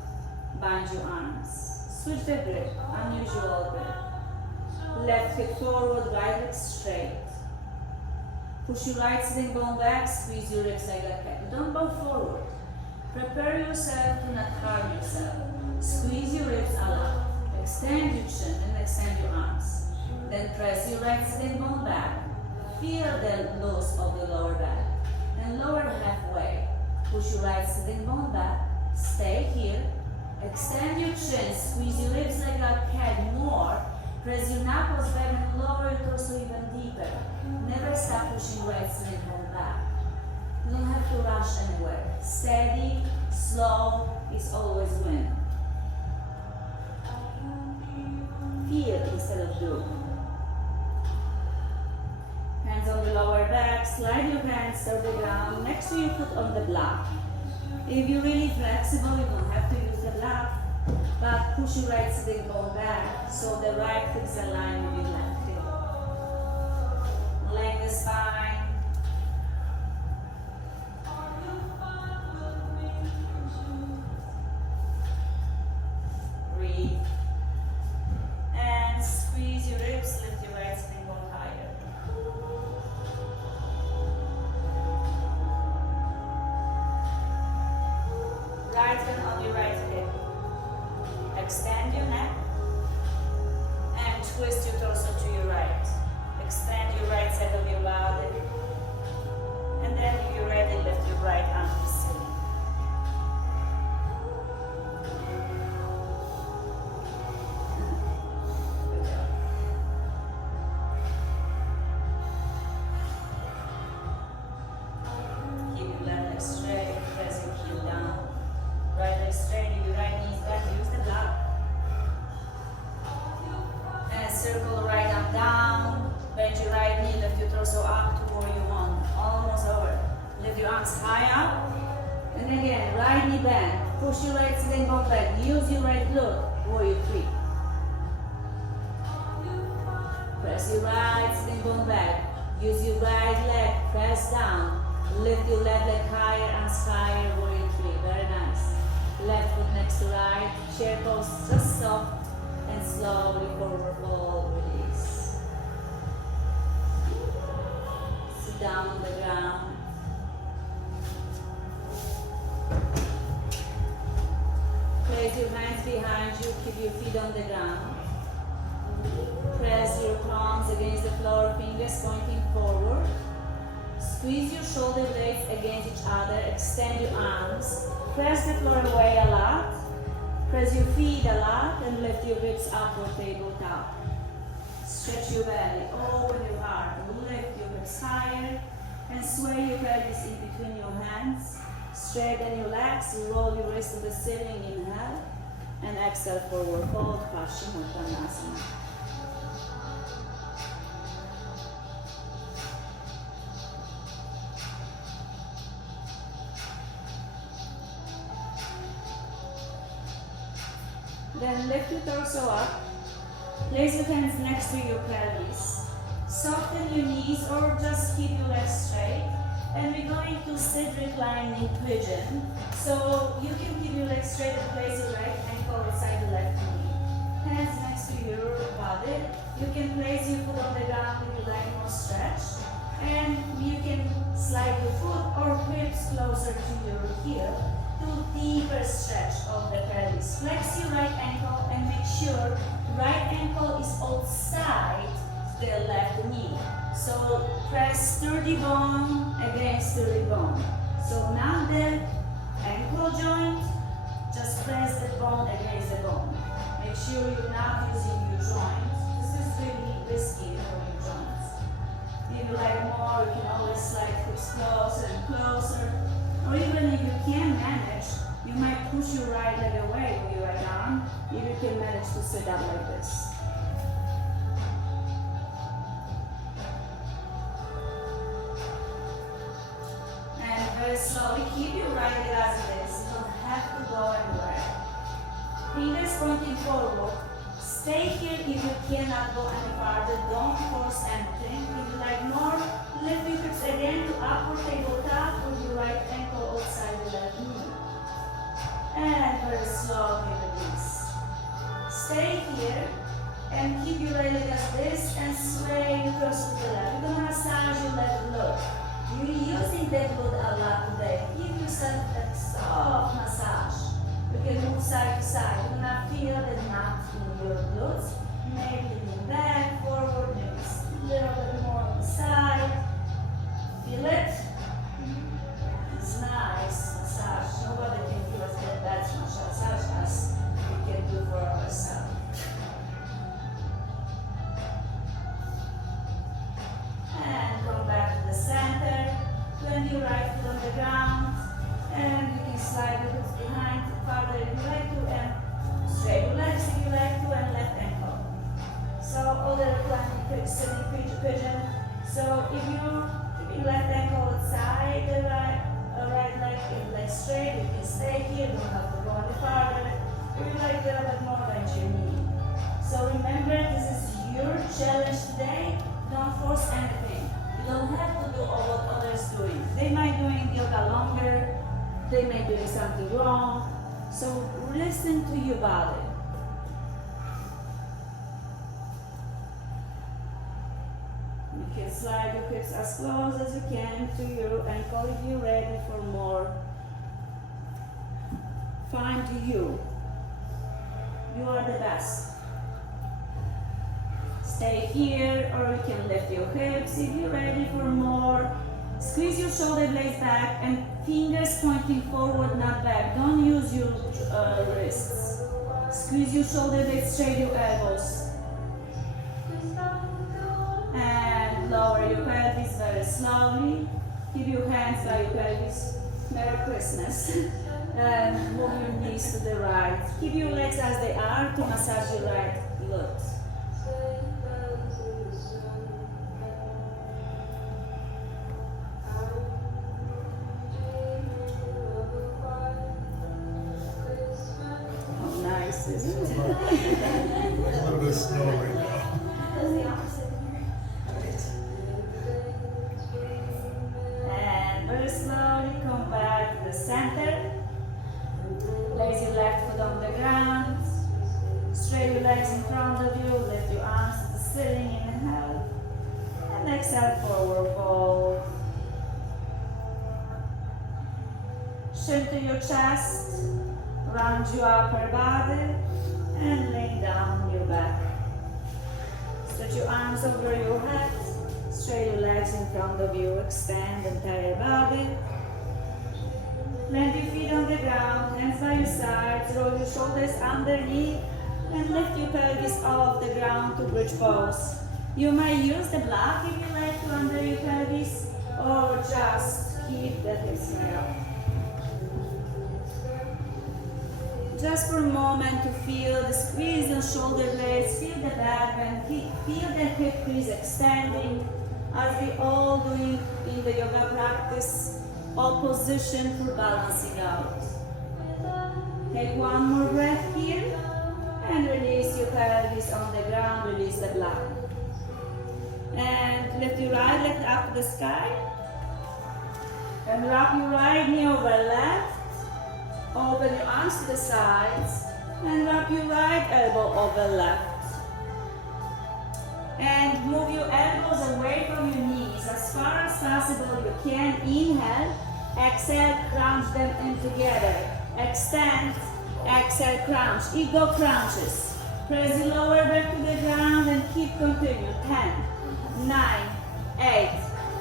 bind your arms. Switch the grip, unusual grip. Left hip forward, right leg straight. Push your right sitting bone back, squeeze your ribs like a cat. Don't bow forward. Prepare yourself to not harm yourself. Squeeze your ribs a lot. Extend your chin and extend your arms. Then press your right sitting bone back. Feel the loose of the lower back. Then lower halfway. Push your right sitting bone back. Stay here. Extend your chin. Squeeze your ribs like a cat more. Press your knuckles back and lower your torso even deeper. Never stop pushing right sitting bone back. You don't have to rush anywhere. Steady, slow is always win. Feel instead of do. Hands on the lower back, slide your hands to the ground next to your foot on the block. If you're really flexible, you don't have to use the block, but push your right sitting bone back so the right hip is aligned with your left hip. Lengthen the spine. Breathe. And squeeze your ribs, lift your right sitting bone higher. Right hand on your right hip. Extend your neck and twist your torso to your right. Extend your right side of your body. And then if you're ready, lift your right arm to the ceiling. Good job. Keep your left leg straight, press your heel down. Right leg straight, your right knee is back, use the block. And circle right arm down, bend your right knee, lift your torso up to where you want. Almost over. Lift your arms high up. And again, right knee bend. Push your right sitting bone back. Use your right glute, warrior three. Press your right sitting bone back. Use your right leg, press down. Lift your left leg higher, arms higher, warrior three. Very nice. Left foot next to right, chair pose, just soft and slowly forward fold, release. Sit down on the ground. Place your hands behind you, keep your feet on the ground. Press your palms against the floor, fingers pointing forward. Squeeze your shoulder blades against each other, extend your arms. Press the floor away a lot. Press your feet a lot and lift your hips up or tabletop. Stretch your belly, open your heart, lift your hips higher and sway your pelvis in between your hands. Straighten your legs, roll your wrist to the ceiling, inhale and exhale, forward fold, Paschimottanasana. Then lift your torso up. Place your hands next to your pelvis. Soften your knees or just keep your legs straight. And we're going to sit reclining pigeon. So you can keep your legs straight and place your right ankle inside the left knee. Hands next to your body. You can place your foot on the ground with your leg more stretched. And you can slide your foot or hips closer to your heel. to deeper stretch of the pelvis. Flex your right ankle and make sure right ankle is outside the left knee. So press sturdy bone against sturdy bone. So now the ankle joint, just press the bone against the bone. Make sure you're not using your joints. This is really risky for your joints. If you like more, you can always slide hips closer and closer. Or even if you can manage, you might push your right leg away with your right arm if you can manage to sit up like this. And very slowly keep your right leg as it is. You don't have to go anywhere. Fingers pointing forward. Stay here if you cannot go any farther. Don't force anything. If you like more, lift your hips again to upward tabletop with your right ankle outside the left knee. And very slowly release. Stay here and keep your right leg as this and sway across to the left. You're going to massage your left leg. You're using that foot a lot today. Give yourself a soft massage. You can move side to side. You're going to feel the knot in your glutes. Maybe lean back, forward, maybe a little bit more on the side. Feel it? It's nice massage. Nobody can give us that massage as we can do for ourselves. And come back to the center. Plant your right foot on the ground. And you can slide the hips behind farther if you like to, and straight your legs if you like to, and left ankle. So other planting sitting pigeon. So if you keep your left ankle outside the right leg, if you leg straight, you can stay here, you don't have to go any farther. If you like a little bit more, bend your knee. So remember, this is your challenge today. Don't force anything. You don't have to do all what others doing. They might doing yoga longer. They may be doing something wrong. So listen to your body. You can slide your hips as close as you can to your ankle if you're ready for more. Find you. You are the best. Stay here, or you can lift your hips if you're ready for more. Squeeze your shoulder blades back and fingers pointing forward, not back. Don't use your wrists. Squeeze your shoulder blades, straight your elbows. And lower your pelvis very slowly. Keep your hands by your pelvis. Merry Christmas. And move your knees to the right. Keep your legs as they are to massage your right glute. Isn't it? There's a little bit of snow right now. That's the opposite here. And very slowly come back to the center. Place your left foot on the ground. Straight your legs in front of you. Lift your arms to the ceiling. Inhale. And exhale, forward fold. Shin to your chest. Round your upper body and lay down on your back. Stretch your arms over your head. Straight your legs in front of you. Extend the entire body. Plant your feet on the ground. Hands by your sides. Roll your shoulders underneath and lift your pelvis off the ground to bridge pose. You might use the block if you like to under your pelvis, or just keep the hips high up. Just for a moment to feel the squeeze on shoulder blades, feel the back bend, feel the hip crease extending, as we all do in the yoga practice, all position for balancing out. Take one more breath here, and release your pelvis on the ground, release the block. And lift your right leg up to the sky, and wrap your right knee over left. Open your arms to the sides and wrap your right elbow over left. And move your elbows away from your knees as far as possible. You can inhale exhale, crunch them in together. Extend, exhale, crunch. Ego crunches. Press the lower back to the ground and keep continue. 10, 9, 8,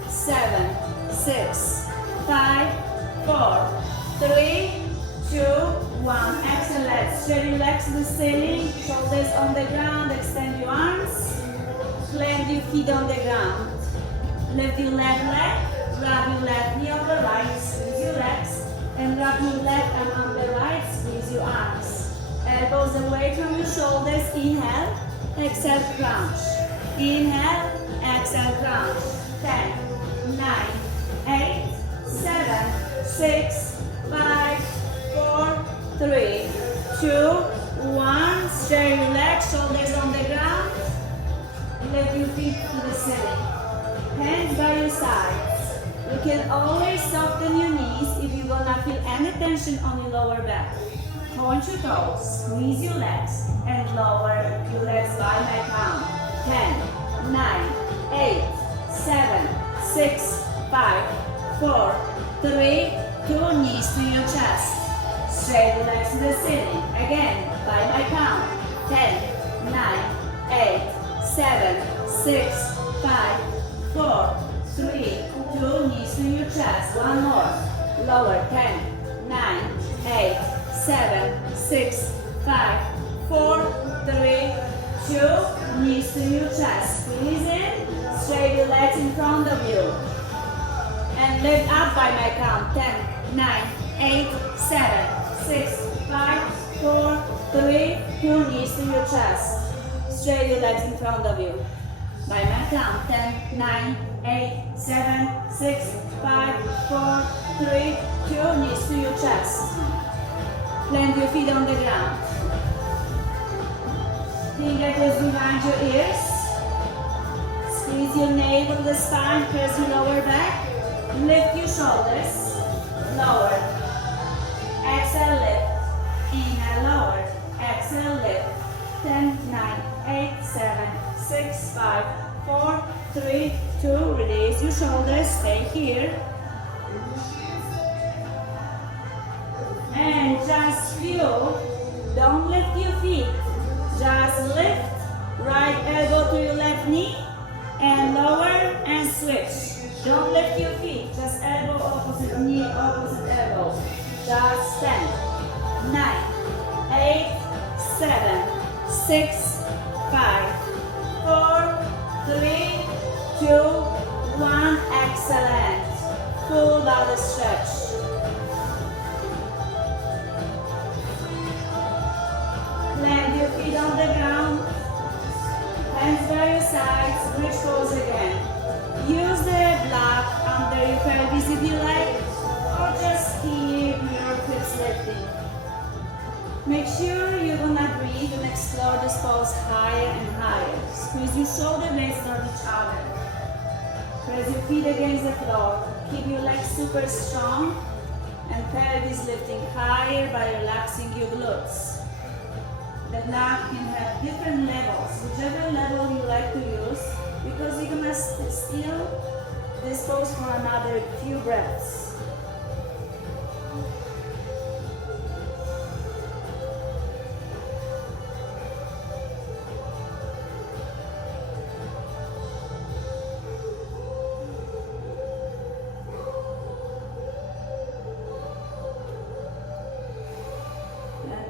7, 6, 5, 4, 3, 2, 1. Exhale, let's straight your legs to the ceiling, shoulders on the ground, extend your arms, plant your feet on the ground. Lift your left leg, grab your left knee on the right, squeeze your legs, and grab your left arm on the right, squeeze your arms. Elbows away from your shoulders, inhale, exhale, crunch. Inhale, exhale, crunch. 10, 9, 8, 7, 6, 5, 4, 3, 2, 1. Straight your legs, shoulders on the ground. Lift your feet to the ceiling. Hands by your sides. You can always soften your knees if you're gonna feel any tension on your lower back. Point your toes, squeeze your legs, and lower your legs by my count. 10, 9, 8, 7, 6, 5, 4, 3, 2, knees to your chest. Straight your legs to the ceiling. Again, by my count. 10, 9, 8, 7, 6, 5, 4, 3, 2, knees to your chest. One more. Lower. 10, 9, 8, 7, 6, 5, 4, 3, 2, knees to your chest. Squeeze in. Straight your legs in front of you. And lift up by my count. 10, 9, 8, 7, 6, 5, 4, 3, 2, knees to your chest. Straight your legs in front of you. By my count. 10, 9, 8, 7, 6, 5, 4, 3, 2, knees to your chest. Plant your feet on the ground. Fingertips behind your ears. Squeeze your navel to the spine, press your lower back. Lift your shoulders. Lower. Exhale, lift. Inhale, lower. Exhale, lift. 10, 9, 8, 7, 6, 5, 4, 3, 2. Release your shoulders. Stay here. And just feel. Don't lift your feet. Just lift. Right elbow to your left knee. And lower and switch. Don't lift your feet. Just elbow opposite knee, opposite elbow. Just 10, 9, 8, 7, 6, 5, 4, 3, 2, 1. Excellent. Full body stretch. Plant your feet on the ground. Hands by your sides. Bridge pose again. Use the block under your pelvis if you like, or just keep your hips lifting. Make sure you're gonna breathe and explore this pose higher and higher. Squeeze your shoulder blades toward each other. Press your feet against the floor. Keep your legs super strong and pelvis lifting higher by relaxing your glutes. The block can have different levels, whichever level you like to use, because you're gonna still this pose for another few breaths.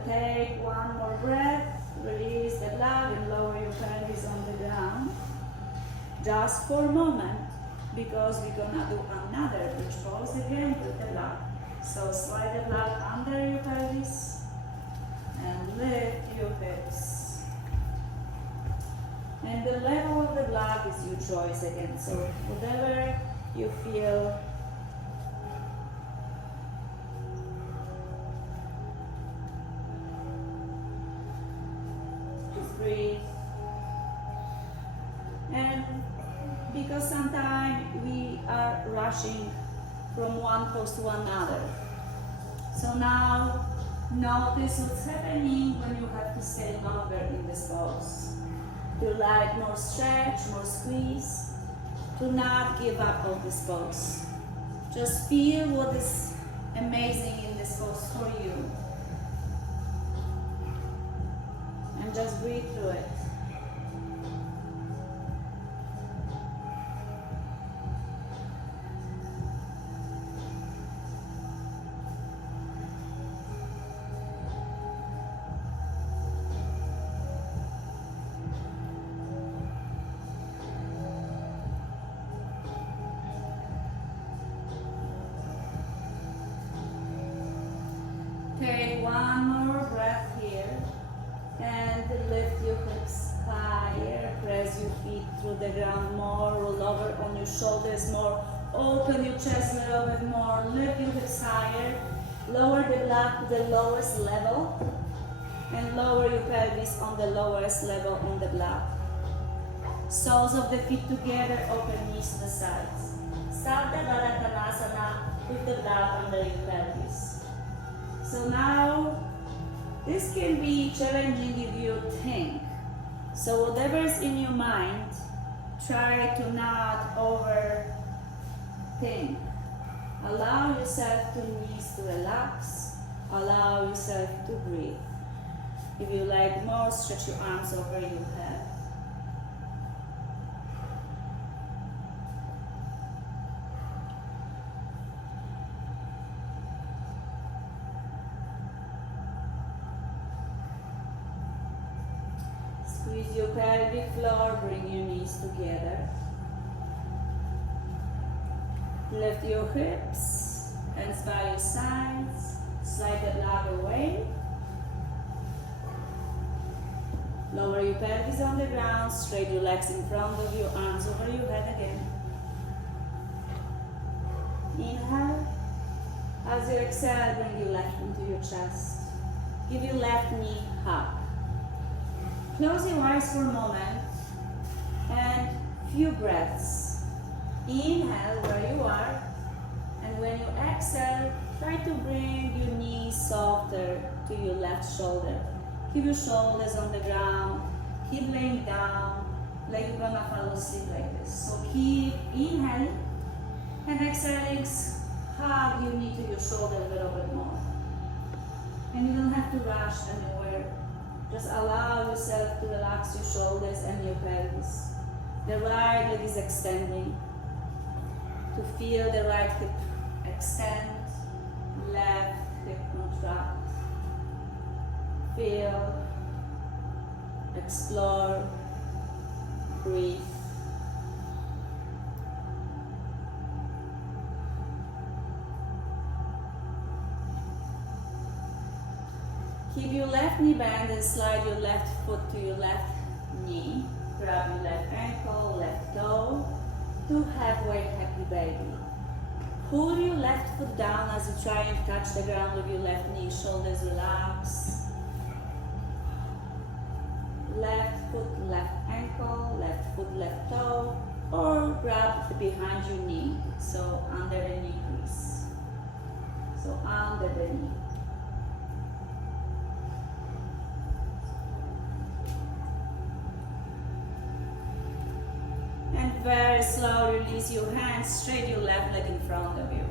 Take one more breath, release the blood and lower your pelvis on the ground. Just for a moment, because we're gonna do another bridge pose again with the blood. So slide the blood under your pelvis and lift your hips. And the level of the blood is your choice again. So whatever you feel. Breathe. And because sometimes we are rushing from one pose to another. So now notice what's happening when you have to stay longer in this pose. You like more stretch, more squeeze. Do not give up on this pose. Just feel what is amazing in this pose for you. And just breathe through it. Take one more breath here and lift your hips higher. Press your feet through the ground more. Roll over on your shoulders more. Open your chest a little bit more. Lift your hips higher. Lower the block to the lowest level. And lower your pelvis on the lowest level on the block. Soles of the feet together. Open knees to the sides. Start the Baddha with the block under your pelvis. So now, this can be challenging if you think. So whatever is in your mind, try to not overthink. Allow yourself to knees to relax. Allow yourself to breathe. If you like more, stretch your arms over your head. Squeeze your pelvic floor, bring your knees together. Lift your hips, hands by your sides, slide the block away. Lower your pelvis on the ground, straight your legs in front of you, arms over your head again. Inhale. As you exhale, bring your left into your chest. Give your left knee hug. Close your eyes for a moment and few breaths. Inhale where you are, and when you exhale, try to bring your knees softer to your left shoulder. Keep your shoulders on the ground, keep laying down like you're gonna fall asleep like this. So keep inhaling and exhaling, hug your knee to your shoulder a little bit more. And you don't have to rush anywhere. Just allow yourself to relax your shoulders and your pelvis. The right leg is extending. To feel the right hip extend, left hip contract. Feel, explore, breathe. Keep your left knee bent and slide your left foot to your left knee. Grab your left ankle, left toe. Do halfway happy baby. Pull your left foot down as you try and touch the ground with your left knee. Shoulders relax. Left foot, left ankle, left foot, left toe. Or grab behind your knee. So under the knee crease. So under the knee. And very slowly release your hands, straight your left leg in front of you.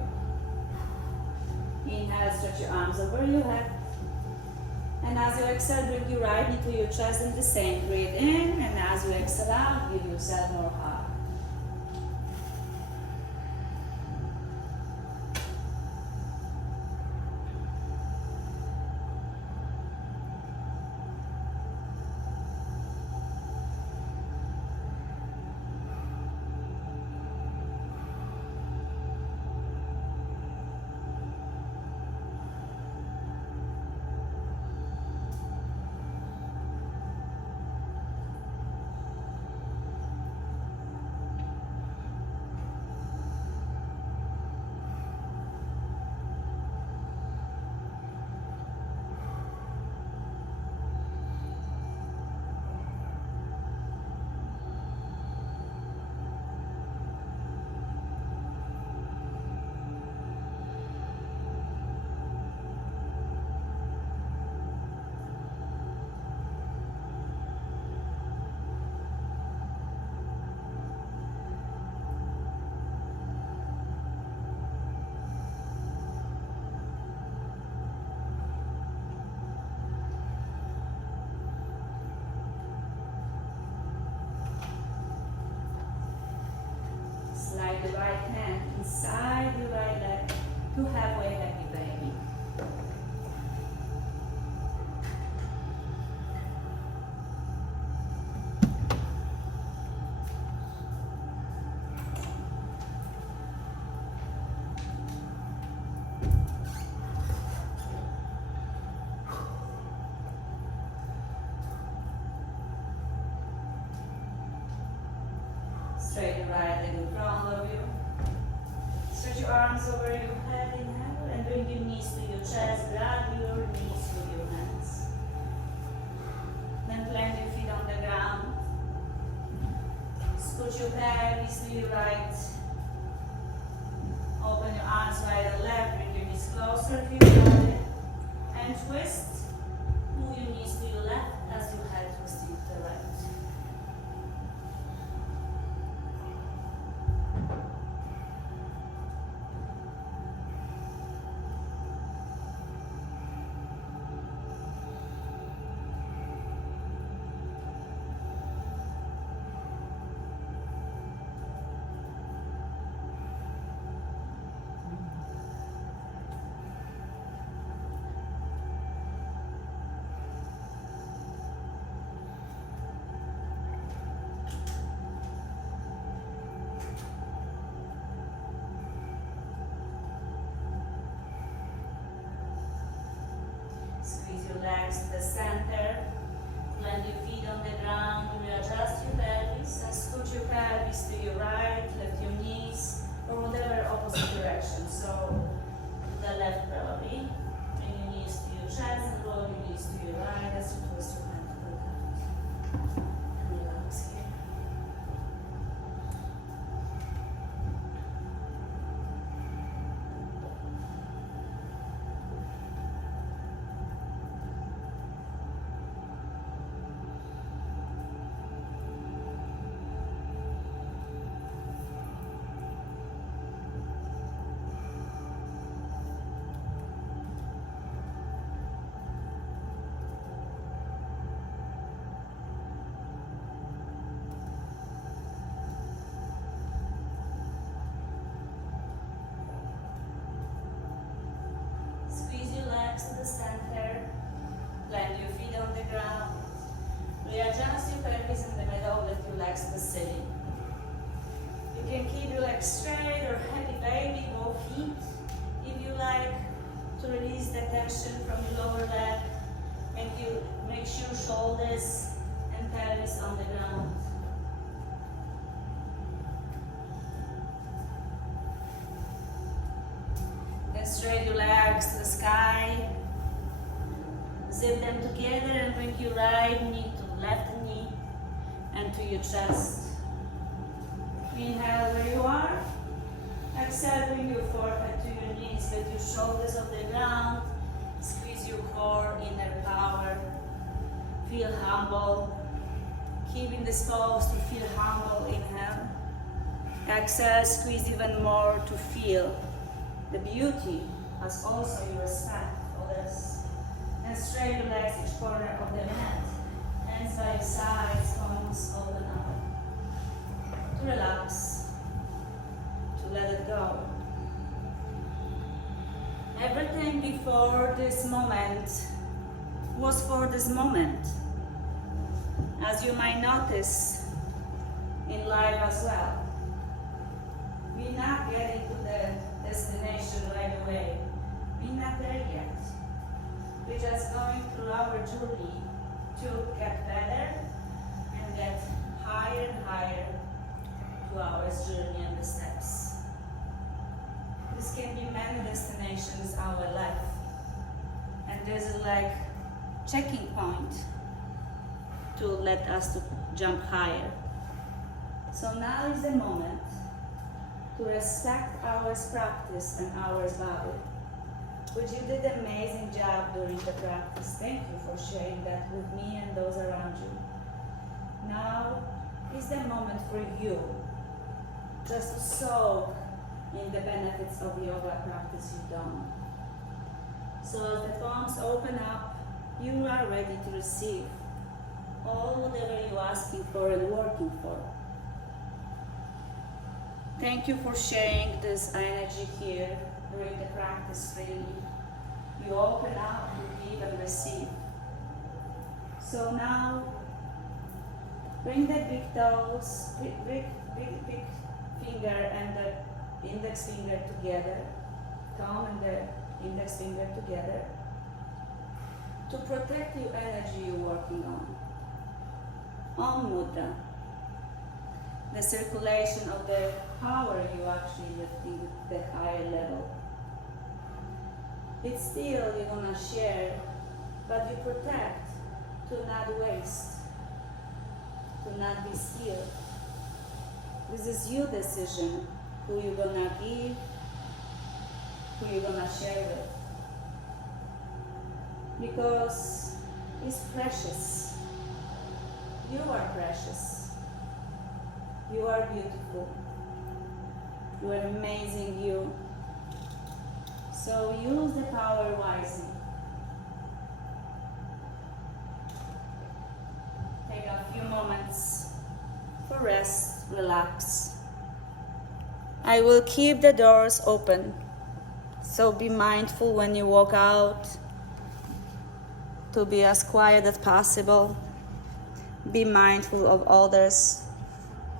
Inhale, stretch your arms over your head. And as you exhale, bring your right knee to your chest and the same. Breathe in, and as you exhale out, give yourself more hug. slide the right hand inside your right leg to halfway happy baby. Straight your right leg in front of you. Stretch your arms over your head, inhale, and bring your knees to your chest. Grab your knees with your hands. Then plant your feet on the ground. Scoot your pelvis to your right. Open your arms wide and left. Bring your knees closer to your body. And twist. Move your knees to your left as your head twisting to the right. Squeeze your legs to the center. Plant your feet on the ground. Readjust your pelvis and scoot your pelvis to your right. Lift your knees or whatever opposite direction. So to the left probably. Bring your knees to your chest and roll your knees to your right as you twist your hand to the left. And relax here. Squeeze your legs to the center. Plant your feet on the ground. Readjust your pelvis in the middle. Lift your legs to the ceiling. You can keep your legs straight or happy baby, both feet. If you like to release the tension from your lower leg, make sure shoulders and pelvis on the ground. Then straight your legs to the sky. Zip them together and bring your right knee to left knee and to your chest. Inhale where you are. Exhale, bring your forehead to your knees. Let your shoulders off the ground. Squeeze your core, inner power. Feel humble. Keeping this pose to feel humble. Inhale. Exhale, squeeze even more to feel the beauty as also you respect others. And straight your legs each corner of the mat. Hands by your sides, palms open up. To relax, to let it go. Everything before this moment was for this moment. As you might notice in life as well. We're not getting to the destination right away. We're not there yet. We're just going through our journey to get better and get higher and higher to our journey and the steps. This can be many destinations in our life. And there's a like checking point to let us to jump higher. So now is the moment to respect our practice and our body. Which you did an amazing job during the practice. Thank you for sharing that with me and those around you. Now is the moment for you just to soak in the benefits of yoga practice you've done. So as the palms open up, you are ready to receive all whatever you're asking for and working for. Thank you for sharing this energy here during the practice really. You open up, you give and receive. So now, bring the big toes, big finger and the index finger together. Thumb and the index finger together. To protect your energy you're working on. Om Mudra. The circulation of the power you actually lifting to the higher level. It's still you're gonna share, but you protect to not waste, to not be still. This is your decision, who you're gonna give, who you're gonna share with. Because it's precious. You are precious. You are beautiful. You are amazing, you. So use the power wisely. Take a few moments for rest, relax. I will keep the doors open. So be mindful when you walk out to be as quiet as possible. Be mindful of others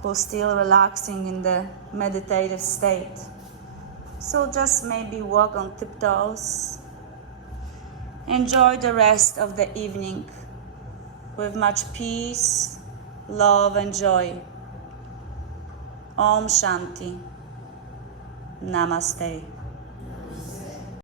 who are still relaxing in the meditative state. So just maybe walk on tiptoes. Enjoy the rest of the evening with much peace, love and joy. Om Shanti. Namaste.